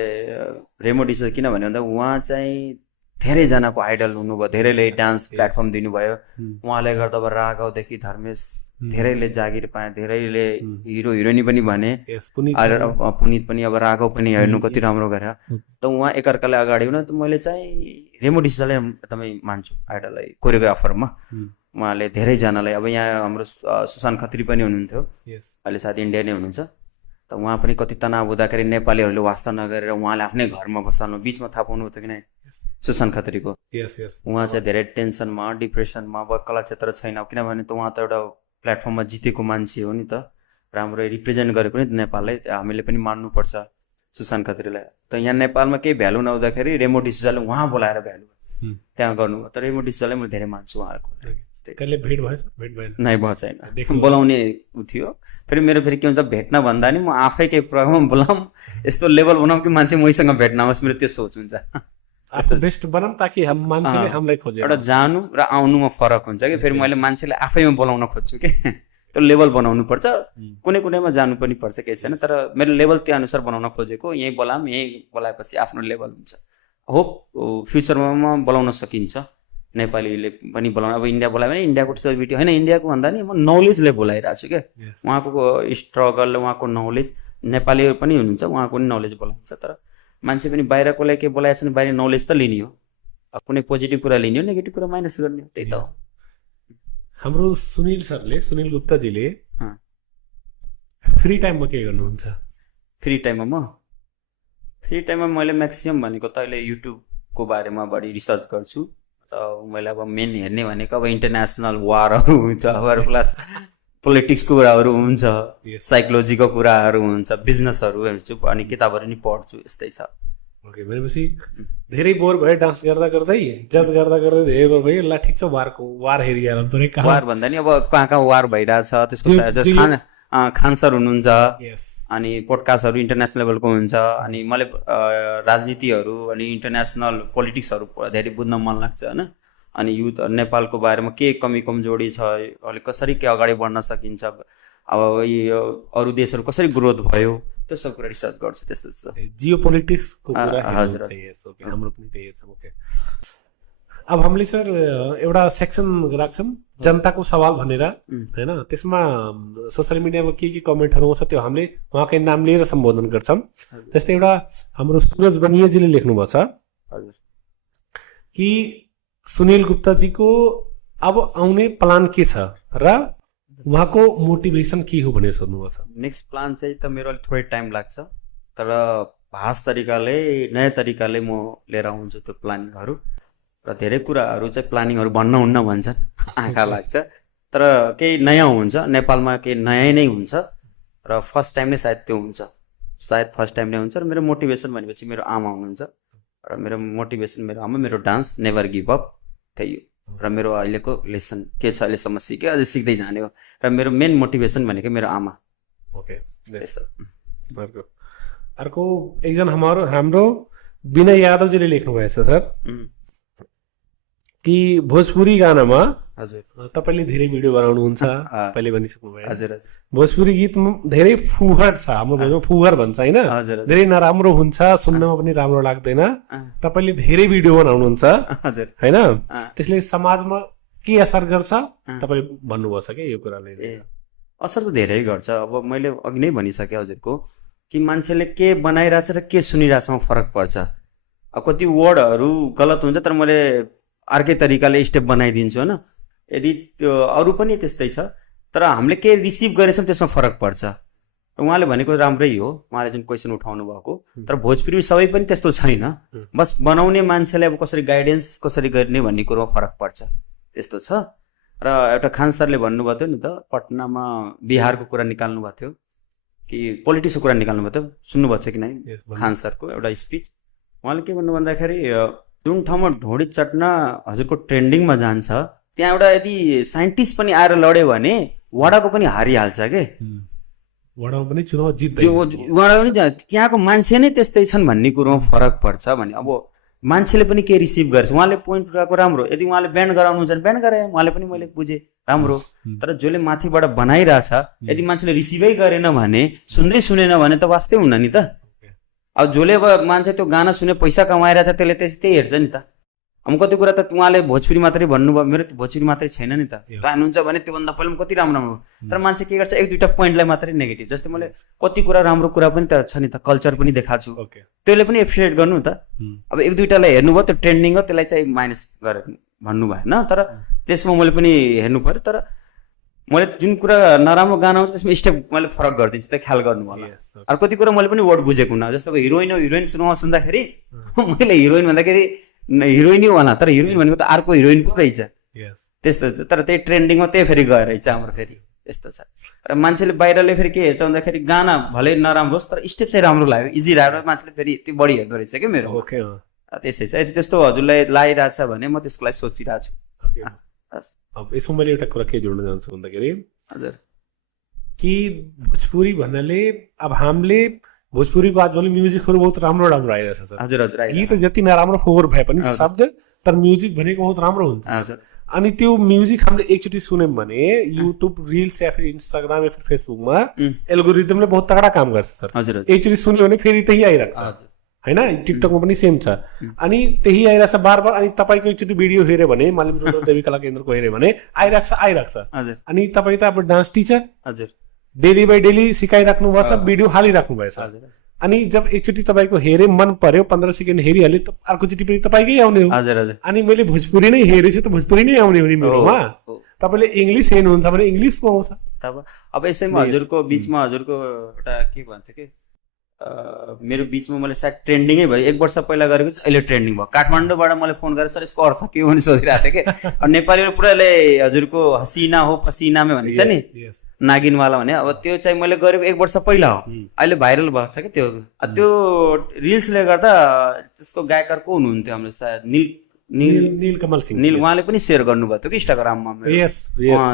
रेमो डिसुजा किन भने भन्दा उहाँ चाहिँ धेरैजनाको आइडल हुनुभयो, धेरैले डान्स प्लेटफर्म दिनुभयो। उहाँले गर्दा अब राघवदेखि धर्मेश धेरैले जागिर पाए, धेरैले हिरो हिरोइनी पनि भने, पुनित पनि, अब राघव पनि हेर्नु कति राम्रो गरे। त उहाँ एकअर्कालाई अगाडि हुन, त मैले चाहिँ रेमो डिसुजालाई एकदमै मान्छु आइडललाई कोरियोग्राफरमा। उहाँले धेरैजनालाई, अब यहाँ हाम्रो सुशान्त खत्री पनि हुनुहुन्थ्यो, अहिले सायद इन्डिया नै हुनुहुन्छ। त उहाँ पनि कति तनाव हुँदाखेरि नेपालीहरूले वास्ता नगरेर उहाँले आफ्नै घरमा बसाल्नु, बिचमा थाहा पाउनु थियो कि नै सुशान्त खत्रीको। उहाँ चाहिँ धेरै टेन्सनमा, डिप्रेसनमा, अब कला क्षेत्र छैन, किनभने त उहाँ त एउटा प्लेटफर्ममा जितेको मान्छे हो नि त, राम्रो रिप्रेजेन्ट गरेको नि नेपाललाई, हामीले पनि मान्नुपर्छ सुशान्त खत्रीलाई। त यहाँ नेपालमा केही भ्यालु नहुँदाखेरि रेमो डिसुजाले उहाँ बोलाएर भ्यालु त्यहाँ गर्नुभयो। तर रेमो डिसुजालाई मैले धेरै मान्छु उहाँहरूको। नै भयो छैन, बोलाउने उ थियो। फेरि मेरो फेरि के हुन्छ, भेट्न भन्दा नि म आफै केही प्रोग्राम बोलाऊँ, यस्तो लेभल बनाऊँ कि मान्छे मसँग भेट्न आओस्, मेरो त्यो सोच हुन्छ। बेस्ट बनाऊँ ताकि मान्छेले हामीलाई खोजे। एउटा जानु र आउनुमा फरक हुन्छ कि, फेरि मैले मान्छेले आफैमा बोलाउन खोज्छु कि, त्यो लेभल बनाउनु पर्छ। कुनै कुनैमा जानु पनि पर्छ, केही छैन, तर मेरो लेभल त्यो अनुसार बनाउन खोजेको। यहीँ बोलाऊँ, यहीँ बोलाएपछि आफ्नो लेभल हुन्छ। होप फ्युचरमा म बोलाउन सकिन्छ, नेपालीले पनि बोलाउनु। अब इन्डिया बोलायो भने इन्डियाको सेलिब्रिटी होइन, इन्डियाको भन्दा नि म नलेजले बोलाइरहेको छु क्या। उहाँको स्ट्रगल, उहाँको नलेज, नेपाली पनि हुनुहुन्छ, उहाँको पनि नलेज बोलाउँछ। तर मान्छे पनि बाहिरकोलाई के बोलाएको छ भने बाहिर नलेज त लिने हो, कुनै पोजिटिभ कुरा लिने हो, नेगेटिभ कुरा माइनस गर्ने हो, त्यही त हो। हाम्रो सुनिल गुप्ताजीले फ्री टाइममा के गर्नुहुन्छ? फ्री टाइममा म फ्री टाइममा मैले म्याक्सिमम भनेको त अहिले युट्युबको बारेमा बढी रिसर्च गर्छु। मैले अब मेन हेर्ने भनेको अब इन्टरनेसनल वारहरू हुन्छ, अब प्लस पोलिटिक्सको कुराहरू हुन्छ, साइकोलोजीको कुराहरू हुन्छ, बिजनेसहरू हेर्छु अनि किताबहरू नि पढ्छु, यस्तै छ। ओके, भनेपछि धेरै बोर भयो डान्स गर्दा गर्दै, जज गर्दा गर्दै धेरै बोर भयो। ल ठिक छ, वार हेरिहालौँ त। वार भन्दा नि अब कहाँ कहाँ वार भइरहेछ त्यसको खान सर हुनुहुन्छ, अनि पोडकास्टहरू इन्टरनेसनल लेभलको हुन्छ, अनि मैले राजनीतिहरू अनि इन्टरनेसनल पोलिटिक्सहरू धेरै बुझ्न मन लाग्छ होइन। अनि युथ नेपालको बारेमा के कमी कमजोरी छ, अहिले कसरी के अगाडि बढ्न सकिन्छ, अब यो अरू देशहरू कसरी ग्रोथ भयो, त्यो सब कुरा रिसर्च गर्छु। त्यस्तो जियो पोलिटिक्सको कुरा हजुर हाम्रो पनि त्यही हेर्छौँ। ओके, अब हामीले सर एउटा सेक्सन राख्छौँ जनताको सवाल भनेर होइन। त्यसमा सोसियल मिडियामा के कमेन्टहरू आउँछ त्यो हामीले उहाँकै नाम लिएर सम्बोधन गर्छौँ। जस्तै एउटा हाम्रो सुरज बनियाजीले लेख्नुभएको छ कि सुनिल गुप्ताजीको अब आउने प्लान के छ र उहाँको मोटिभेसन के हो भनेर सोध्नुभएको छ। नेक्स्ट प्लान चाहिँ त मेरो अलिक थोरै टाइम लाग्छ, तर भाष तरिकाले नयाँ तरिकाले म लिएर आउँछु त्यो प्लानिङहरू। र धेरै कुराहरू चाहिँ प्लानिङहरू भन्न हुन्न भन्छन्, आँखा लाग्छ, तर केही नयाँ हुन्छ नेपालमा, केही नयाँ नै हुन्छ र फर्स्ट टाइम नै सायद त्यो हुन्छ, सायद फर्स्ट टाइम नै हुन्छ। र मेरो मोटिभेसन भनेपछि मेरो आमा हुनुहुन्छ, र मेरो मोटिभेसन मेरो आमा, मेरो डान्स नेभर गिभ अप, त्यही हो। र मेरो अहिलेको लेसन के छ, अहिलेसम्म सिक्यो, अझै सिक्दै जाने हो। र मेरो मेन मोटिभेसन भनेको मेरो आमा। ओके, अर्को एकजना हाम्रो विनय यादवजीले लेख्नुभएछ सर कि भोजपुरी गानामा हजुर तपाईँले धेरै भिडियो बनाउनुहुन्छ, पहिले भनिसक्नु भयो। हजुर हजुर भोजपुरी गीत धेरै फुहर छ, हाम्रो भाषामा फुहर भन्छ होइन, धेरै नराम्रो हुन्छ, सुन्नमा पनि राम्रो लाग्दैन। तपाईँले धेरै भिडियो बनाउनुहुन्छ हजुर होइन, त्यसले समाजमा के असर गर्छ तपाईँले भन्नुभएको छ क्या यो कुराले? असर त धेरै गर्छ। अब मैले अघि नै भनिसकेँ हजुरको कि मान्छेले के बनाइरहेछ र के सुनिरहेछमा फरक पर्छ। अब कति वर्डहरू गलत हुन्छ तर मैले अर्कै तरिकाले स्टेप बनाइदिन्छु होइन। यदि त्यो अरू पनि त्यस्तै छ, तर हामीले के रिसिभ गरेछौँ त्यसमा फरक पर्छ। उहाँले भनेको राम्रै हो, उहाँले जुन क्वेसन उठाउनु भएको, तर भोजपुरी सबै पनि त्यस्तो छैन। बस बनाउने मान्छेले अब कसरी गाइडेन्स कसरी गर्ने भन्ने कुरोमा फरक पर्छ, त्यस्तो छ। र एउटा खान सरले भन्नुभएको थियो नि त, पटनामा बिहारको कुरा निकाल्नु भएको थियो कि पोलिटिक्सको कुरा निकाल्नु भएको थियो, सुन्नुभएको छ कि नै खान सरको एउटा स्पिच? उहाँले के भन्नु भन्दाखेरि जुन ठाउँमा ढोडी चट्न हजुरको ट्रेन्डिङमा जान्छ त्यहाँ एउटा यदि साइन्टिस्ट पनि आएर लड्यो भने वडाको पनि हारिहाल्छ के, वडामा पनि चुनाव जित्छ, वडा पनि त्यहाँको मान्छे नै त्यस्तै छन् भन्ने कुरोमा फरक पर्छ भने अब मान्छेले पनि के रिसिभ गर्छ। उहाँले पोइन्ट उठाएको राम्रो, यदि उहाँले ब्यान गराउनुहुन्छ भने ब्यान गराए, उहाँले पनि मैले बुझेँ राम्रो, तर जसले माथिबाट बनाइरहेछ यदि मान्छेले रिसिभै गरेन भने, सुन्दै सुनेन भने त वास्तै हुन्न नि त। अब जसले अब मान्छे त्यो गाना सुने पैसा कमाइरहेछ त्यसले त्यस्तै हेर्छ नि त। अब कति कुरा त उहाँले भोजपुरी मात्रै भन्नुभयो, मेरो त भोजपुरी मात्रै छैन नि त, हाल्नुहुन्छ भने त्योभन्दा पहिला पनि कति राम्रो राम्रो, तर मान्छे के गर्छ एक दुईवटा पोइन्टलाई मात्रै नेगेटिभ। जस्तै मैले कति कुरा राम्रो कुरा पनि त छ नि त, कल्चर पनि देखाएको छु, त्यसले पनि एप्रिसिएट गर्नु त। अब एक दुईवटालाई हेर्नुभयो त्यो ट्रेन्डिङ हो, त्यसलाई चाहिँ माइनस गरेर भन्नु भएन, तर त्यसमा मैले पनि हेर्नु पऱ्यो। तर मैले जुन कुरा नराम्रो गाना आउँछ त्यसमा स्टेप मैले फरक गरिदिन्छु, त्यो ख्याल गर्नु होला। अरू कति कुरा मैले पनि वर्ड बुझेको हुन, जस्तो अब हिरोइन सुन्दाखेरि मैले हिरोइन भन्दाखेरि हिरोइनै होला, तर हिरोइन भनेको त अर्को हिरोइन पो रहेछ, त्यस्तो छ। तर त्यही ट्रेन्डिङमा त्यही फेरि गएर रहेछ हाम्रो, फेरि त्यस्तो छ। र मान्छेले बाहिरले फेरि के हेर्छ भन्दाखेरि गाना भले नराम्रो होस् तर स्टेप चाहिँ राम्रो लाग्यो, इजी लाग्यो, मान्छेले फेरि त्यो बढी हेर्दो रहेछ क्या मेरो। त्यस्तै छ। यदि त्यस्तो हजुरलाई लागिरहेछ भने म त्यसको लागि सोचिरहेको छु। अब यसमा मैले एउटा कुरा के जोड्न चाहन्छु भन्दाखेरि हजुर कि भोजपुरी भन्नाले अब हामीले भोजपुरीको आजभोलि म्युजिकहरू बहुत राम्रो राम्रो आइरहेछ सर। हजुर हजुर, गीत जति नराम्रो फोहोर भए पनि शब्द, तर म्युजिक भनेको बहुत राम्रो हुन्छ। हजुर, अनि त्यो म्युजिक हामीले एकचोटि सुन्यौँ भने युट्युब रिल्स या फिर इन्स्टाग्राम या फिर फेसबुकमा एल्गोरिदमले बहुत तगडा काम गर्छ सर। हजुर, एकचोटि सुन्यो भने फेरि त्यही आइरहेको छ होइन, टिकटकमा पनि सेम छ। अनि त्यही आइरहेछ बार बार। अनि तपाईँको एकचोटि भिडियो हेऱ्यो भने मालिम देवी कला केन्द्रको हेऱ्यो भने आइरहेको छ। अनि तपाईँ त अब डान्स टिचर, हजुर, डेली बाई डेली सिकाइराख्नु भएको छ, भिडियो हालिराख्नु भएछ। अनि जब एकचोटि तपाईँको हेरे मन पर्यो, 15 सेकेन्ड हेरिहाल्यो, अर्कोचोटि पनि तपाईँकै आउने हो। अनि मैले भोजपुरी नै हेरेछु त भोजपुरी नै आउने हो नि मेरोमा। तपाईँले इङ्ग्लिस हेर्नुहुन्छ भने इङ्ग्लिसमा आउँछ। अब यसैमा हजुरको बिचमा हजुरको एउटा के भन्थ्यो कि मेरो बिचमा मैले सायद ट्रेन्डिङै भयो 1 वर्ष पहिला गरेको चाहिँ अहिले ट्रेन्डिङ भयो। काठमाडौँबाट मैले फोन गरेर सर यसको अर्थ के हो भने सोधिरहेको थिएँ कि अब नेपालीहरू पुराले हजुरको हसिना हो पसिनामे भनिन्छ नि नागिनवाला भने, अब त्यो चाहिँ मैले गरेको 1 वर्ष पहिला हो, अहिले भाइरल भएको छ कि त्यो। त्यो रिल्सले गर्दा त्यसको गायकर को हुनुहुन्थ्यो हाम्रो सायद नीलकमल सिंह, उहाँले पनि सेयर गर्नुभएको थियो कि इन्स्टाग्राममा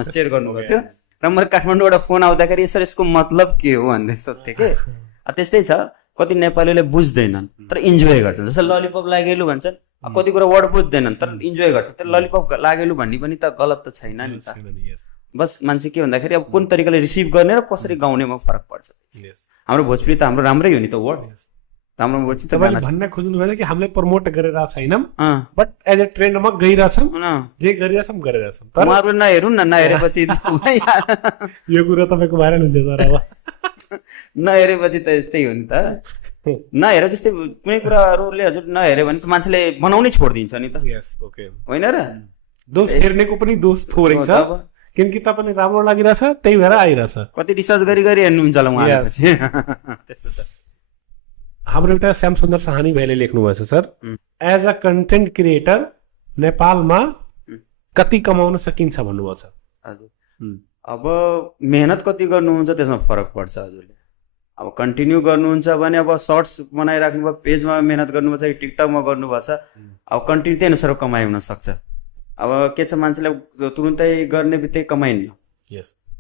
सेयर गर्नुभएको थियो र मैले काठमाडौँबाट फोन आउँदाखेरि सर यसको मतलब के हो भन्दै सोध्थेँ कि। त्यस्तै छ, कति नेपालीले बुझ्दैनन् तर इन्जोय गर्छन्। जस्तो ललिपप लागेलु भन्छन्, कति कुरा वर्ड बुझ्दैनन् तर इन्जोय गर्छन्। तर ललिपप लागेलु भन्ने पनि त गलत त छैन नि त। बस मान्छे के भन्दाखेरि अब कुन तरिकाले रिसिभ गर्ने र कसरी गाउनेमा फरक पर्छ। हाम्रो भोजपुरी त हाम्रो राम्रै हो नि त, वर्ड राम्रो वर्ड चाहिँ तपाईले भन्न खोज्नु भएको कि हामीले प्रमोट गरेर छैनौँ, बट एज अ ट्रेन्डमा गइरहेछौँ, जे गरिरहेछौँ गरिरहेछौँ। तर उहाँहरू नहेरौँ न, नहेरेपछि यो कुरा तपाईँको भाइरल हुन्छ। तर अब नहेरेपछि त यस्तै हो नि त। नहेरे जस्तै कुनै कुराहरूले हजुर नहेऱ्यो भने त मान्छेले बनाउनै छोडिदिन्छ नि त, होइन र? दोष हेर्नेको पनि दोष थोरै छ, किनकि तपाईँले राम्रो लागिरहेछ त्यही भएर आइरहेछ। कति रिसर्च गरी हेर्नुहुन्छ होला उहाँले। त्यस्तो छ। हाम्रो एउटा श्याम सुन्दर साहानी भाइले लेख्नु भएछ sir, as a content creator नेपालमा कति कमाउन सकिन्छ भन्नुभएको छ। हजुर, अब मेहनत कति गर्नुहुन्छ त्यसमा फरक पर्छ हजुरले। अब कन्टिन्यू गर्नुहुन्छ भने अब सर्ट्स बनाइराख्नु भयो, पेजमा मेहनत गर्नुभएको छ, टिकटकमा गर्नुभएको छ, अब कन्टिन्यू त्यही अनुसार कमाइ हुन सक्छ। अब के छ, मान्छेलाई तुरुन्तै गर्ने बित्तिकै कमाइन्न।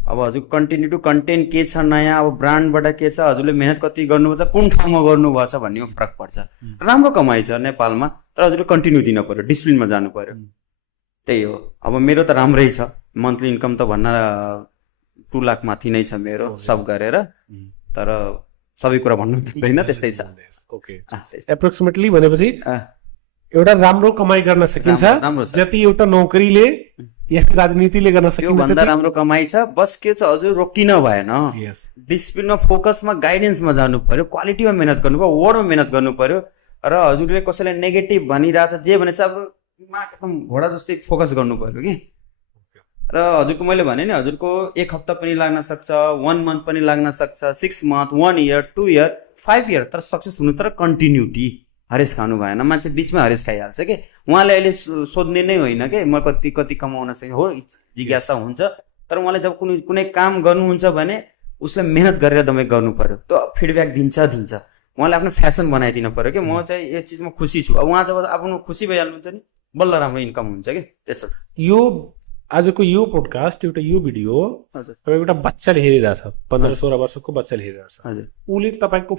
अब हजुर कन्टिन्यू टु कन्टेन्ट के छ नयाँ, अब ब्रान्डबाट के छ, हजुरले मेहनत कति गर्नुभएको छ, कुन ठाउँमा गर्नुभएको छ भन्नेमा फरक पर्छ। राम्रो कमाइ छ नेपालमा, तर हजुरले कन्टिन्यू दिन पर्यो, डिसिप्लिनमा जानु पर्यो। त्यही हो। अब मेरो त राम्रै छ, मन्थली इन्कम त भन्न 2 लाख माथि नै छ मेरो सब गरेर, तर सबै कुरा भन्नु दिँदैन, त्यस्तै छ। एप्रोक्सिमेटली भनेपछि एउटा राम्रो कमाइ गर्न सकिन्छ, जति एउटा नोकरीले या राजनीतिले गर्न सकिन्छ भन्दा राम्रो कमाइ छ। बस के छ हजुर, रोकिन भएन, डिसिप्लिनमा फोकसमा गाइडेन्समा जानु पर्यो, क्वालिटीमा मेहनत गर्नु पर्यो, वर्डमा मेहनत गर्नु पर्यो। र हजुरले कसैलाई नेगेटिभ भनिरहेछ जे भनेछ अब एकदम घोडा जस्तै फोकस गर्नु पर्यो कि। र हजुरको मैले भने नि, हजुरको 1 हप्ता पनि लाग्न सक्छ, 1 मन्थ पनि लाग्न सक्छ, 6 मन्थ, 1 इयर, 2 इयर, 5 इयर, तर सक्सेस हुनु तर कन्टिन्युटी। हरेस खानु भएन, मान्छे बिचमा हरेस खाइहाल्छ कि। उहाँले अहिले सोध्ने नै होइन कि म कति कमाउन सक्छु, हो जिज्ञासा हुन्छ, तर उहाँले जब कुनै काम गर्नुहुन्छ भने उसलाई मेहनत गरेर दमै गर्नु पर्यो। त्यो फिडब्याक दिन्छ। उहाँले आफ्नो फ्यासन बनाइदिनु पर्यो कि म चाहिँ यस चिजमा खुसी छु। अब उहाँ जब आफ्नो खुसी भइहाल्नुहुन्छ नि, बल्ल राम्रो इन्कम हुन्छ कि। त्यस्तो छ। यो आजको यो पोडकास्ट, एउटा यो भिडियो एउटा बच्चाले हेरिरहेछ, 15-16 वर्षको बच्चाले हेरिरहेछ। उसले तपाईँको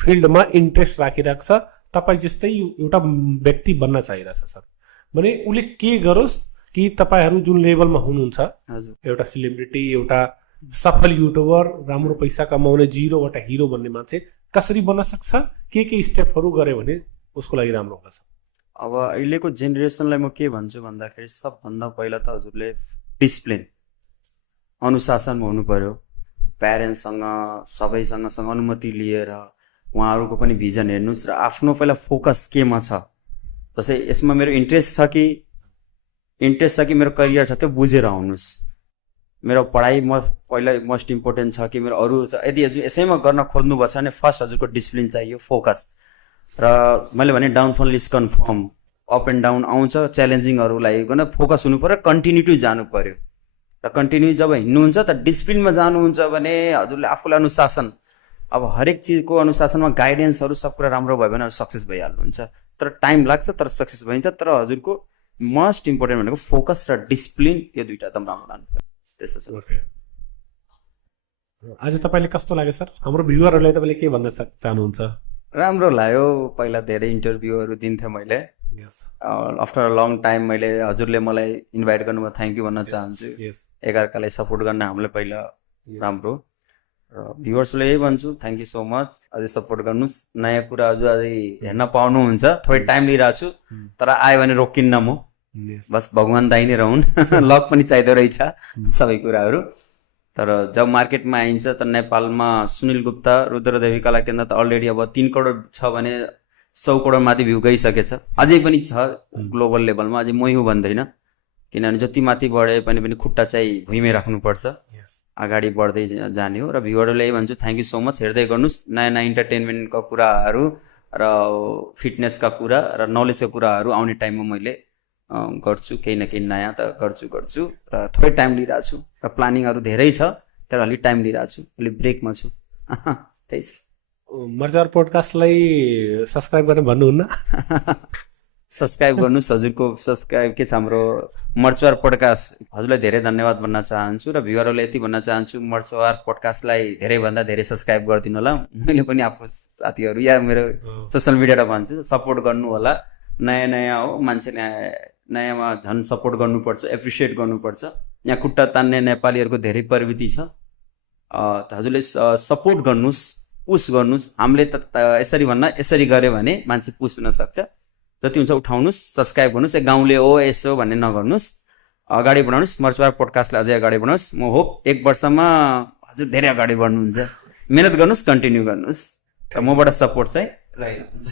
फिल्डमा इन्ट्रेस्ट राखिरहेको छ, तपाईँ जस्तै एउटा व्यक्ति बन्न चाहिरहेछ सर। भने उसले के गरोस् कि तपाईँहरू जुन लेभलमा हुनुहुन्छ, एउटा सेलिब्रिटी, एउटा सफल युट्युबर, राम्रो पैसा कमाउने, जिरोबाट हिरो बन्ने मान्छे कसरी बन्न सक्छ, के स्टेपहरू गऱ्यो भने उसको लागि राम्रो होला। अब अहिलेको जेनेरेसनलाई म के भन्छु भन्दाखेरि सबभन्दा पहिला त हजुरले डिसिप्लिन, अनुशासनमा हुनु पर्यो। प्यारेन्ट्ससँग सबैसँग अनुमति लिएर उहाँहरूको पनि भिजन हेर्नुहोस् र आफ्नो पहिला फोकस केमा छ। जस्तै यसमा मेरो इन्ट्रेस्ट छ कि मेरो करियर छ, त्यो बुझेर आउनुहोस्। मेरो पढाइ पहिला मोस्ट इम्पोर्टेन्ट छ कि मेरो अरू छ। यदि यसैमा गर्न खोज्नु भएको छ भने फर्स्ट हजुरको डिसिप्लिन चाहियो, फोकस। र मैले भने downfall is confirm, up and down आउँछ, च्यालेन्जिङहरूलाई गर्न फोकस हुनु पर्यो, कन्टिन्युटी जानु पर्यो। र कन्टिन्यू जब हिँड्नुहुन्छ त डिसिप्लिनमा जानुहुन्छ भने हजुरले आफूलाई अनुशासन, अब हरेक चिजको अनुशासनमा गाइडेन्सहरू सब कुरा राम्रो भयो भने सक्सेस भइहाल्नुहुन्छ। तर टाइम लाग्छ, तर सक्सेस भइन्छ। तर हजुरको मोस्ट इम्पोर्टेन्ट भनेको फोकस र डिसिप्लिन, यो दुईटा एकदम राम्रो लानु पर्यो। त्यस्तो छ। आज तपाईँले कस्तो लाग्यो सर? हाम्रो भ्युअरहरूलाई तपाईँले के भन्न चाहनुहुन्छ? राम्रो लाग्यो। पहिला धेरै इन्टरभ्यूहरू दिन्थेँ मैले, आफ्टर अ लङ टाइम मैले हजुरले मलाई इन्भाइट गर्नुभयो, थ्याङ्क यू भन्न चाहन्छु। एकअर्कालाई सपोर्ट गर्न हामीले पहिला राम्रो। र भ्युअर्सले यही भन्छु, थ्याङ्क यू सो मच। अझै सपोर्ट गर्नुहोस्, नयाँ कुरा हजुर अझै हेर्न पाउनुहुन्छ। थोरै टाइम लिइरहेको छु, तर आयो भने रोकिन्न म। बस भगवान् दाइ नै रहन्, लक पनि चाहिँदो रहेछ सबै कुराहरू। तर जब मार्केटमा आइन्छ त नेपालमा सुनिल गुप्ता, रुद्रदेवी कला केन्द्र त अलरेडी अब 3 करोड छ भने 100 करोड माथि भ्यू गइसकेछ। अझै पनि छ ग्लोबल लेभलमा, अझै मै हुँ भन्दैन, किनभने जति माथि बढे पनि खुट्टा चाहिँ भुइँमै राख्नुपर्छ। अगाडि बढ्दै जाने हो। र भ्युवरहरूलाई यही भन्छु, थ्याङ्क यू सो मच, हेर्दै गर्नुहोस्। नयाँ नयाँ इन्टरटेनमेन्टका कुराहरू र फिटनेसका कुरा र नलेजका कुराहरू आउने टाइममा मैले गर्छु, केही न केही नयाँ त गर्छु र थोरै टाइम लिइरहेको छु र प्लानिङहरू धेरै छ, तर अलिक टाइम लिइरहेको छु, अलिक ब्रेकमा छु। त्यही छ। मर्चवार पोडकास्टलाई सब्सक्राइब गर्न भन्नुहुन्न? सब्सक्राइब गर्नुहोस्, हजुरको सब्सक्राइब के छ हाम्रो मर्चवार पोडकास्ट। हजुरलाई धेरै धन्यवाद भन्न चाहन्छु र भ्युवरहरूलाई यति भन्न चाहन्छु, मर्चवार पोडकास्टलाई धेरैभन्दा धेरै सब्सक्राइब गरिदिनु होला। मैले पनि आफ्नो साथीहरू या मेरो सोसियल मिडियाबाट भन्छु, सपोर्ट गर्नु होला। नयाँ नयाँ हो, मान्छेले नयाँमा झन् सपोर्ट गर्नुपर्छ, एप्रिसिएट गर्नुपर्छ। यहाँ खुट्टा तान्ने नेपालीहरूको धेरै प्रवृत्ति छ। हजुरले सपोर्ट गर्नुहोस्, पुस गर्नुहोस्। हामीले त यसरी भन्न, यसरी गऱ्यो भने मान्छे पुस हुन सक्छ। जति हुन्छ उठाउनुहोस्, सब्सक्राइब गर्नुहोस्। गाउँले हो यसो भन्ने नगर्नुहोस्, अगाडि बढाउनुहोस्। मर्चवार पोडकास्टलाई अझै अगाडि बढाउनुहोस्। म होप 1 वर्षमा हजुर धेरै अगाडि बढ्नुहुन्छ। मिहिनेत गर्नुहोस्, कन्टिन्यू गर्नुहोस् र मबाट सपोर्ट चाहिँ रहिरहन्छ।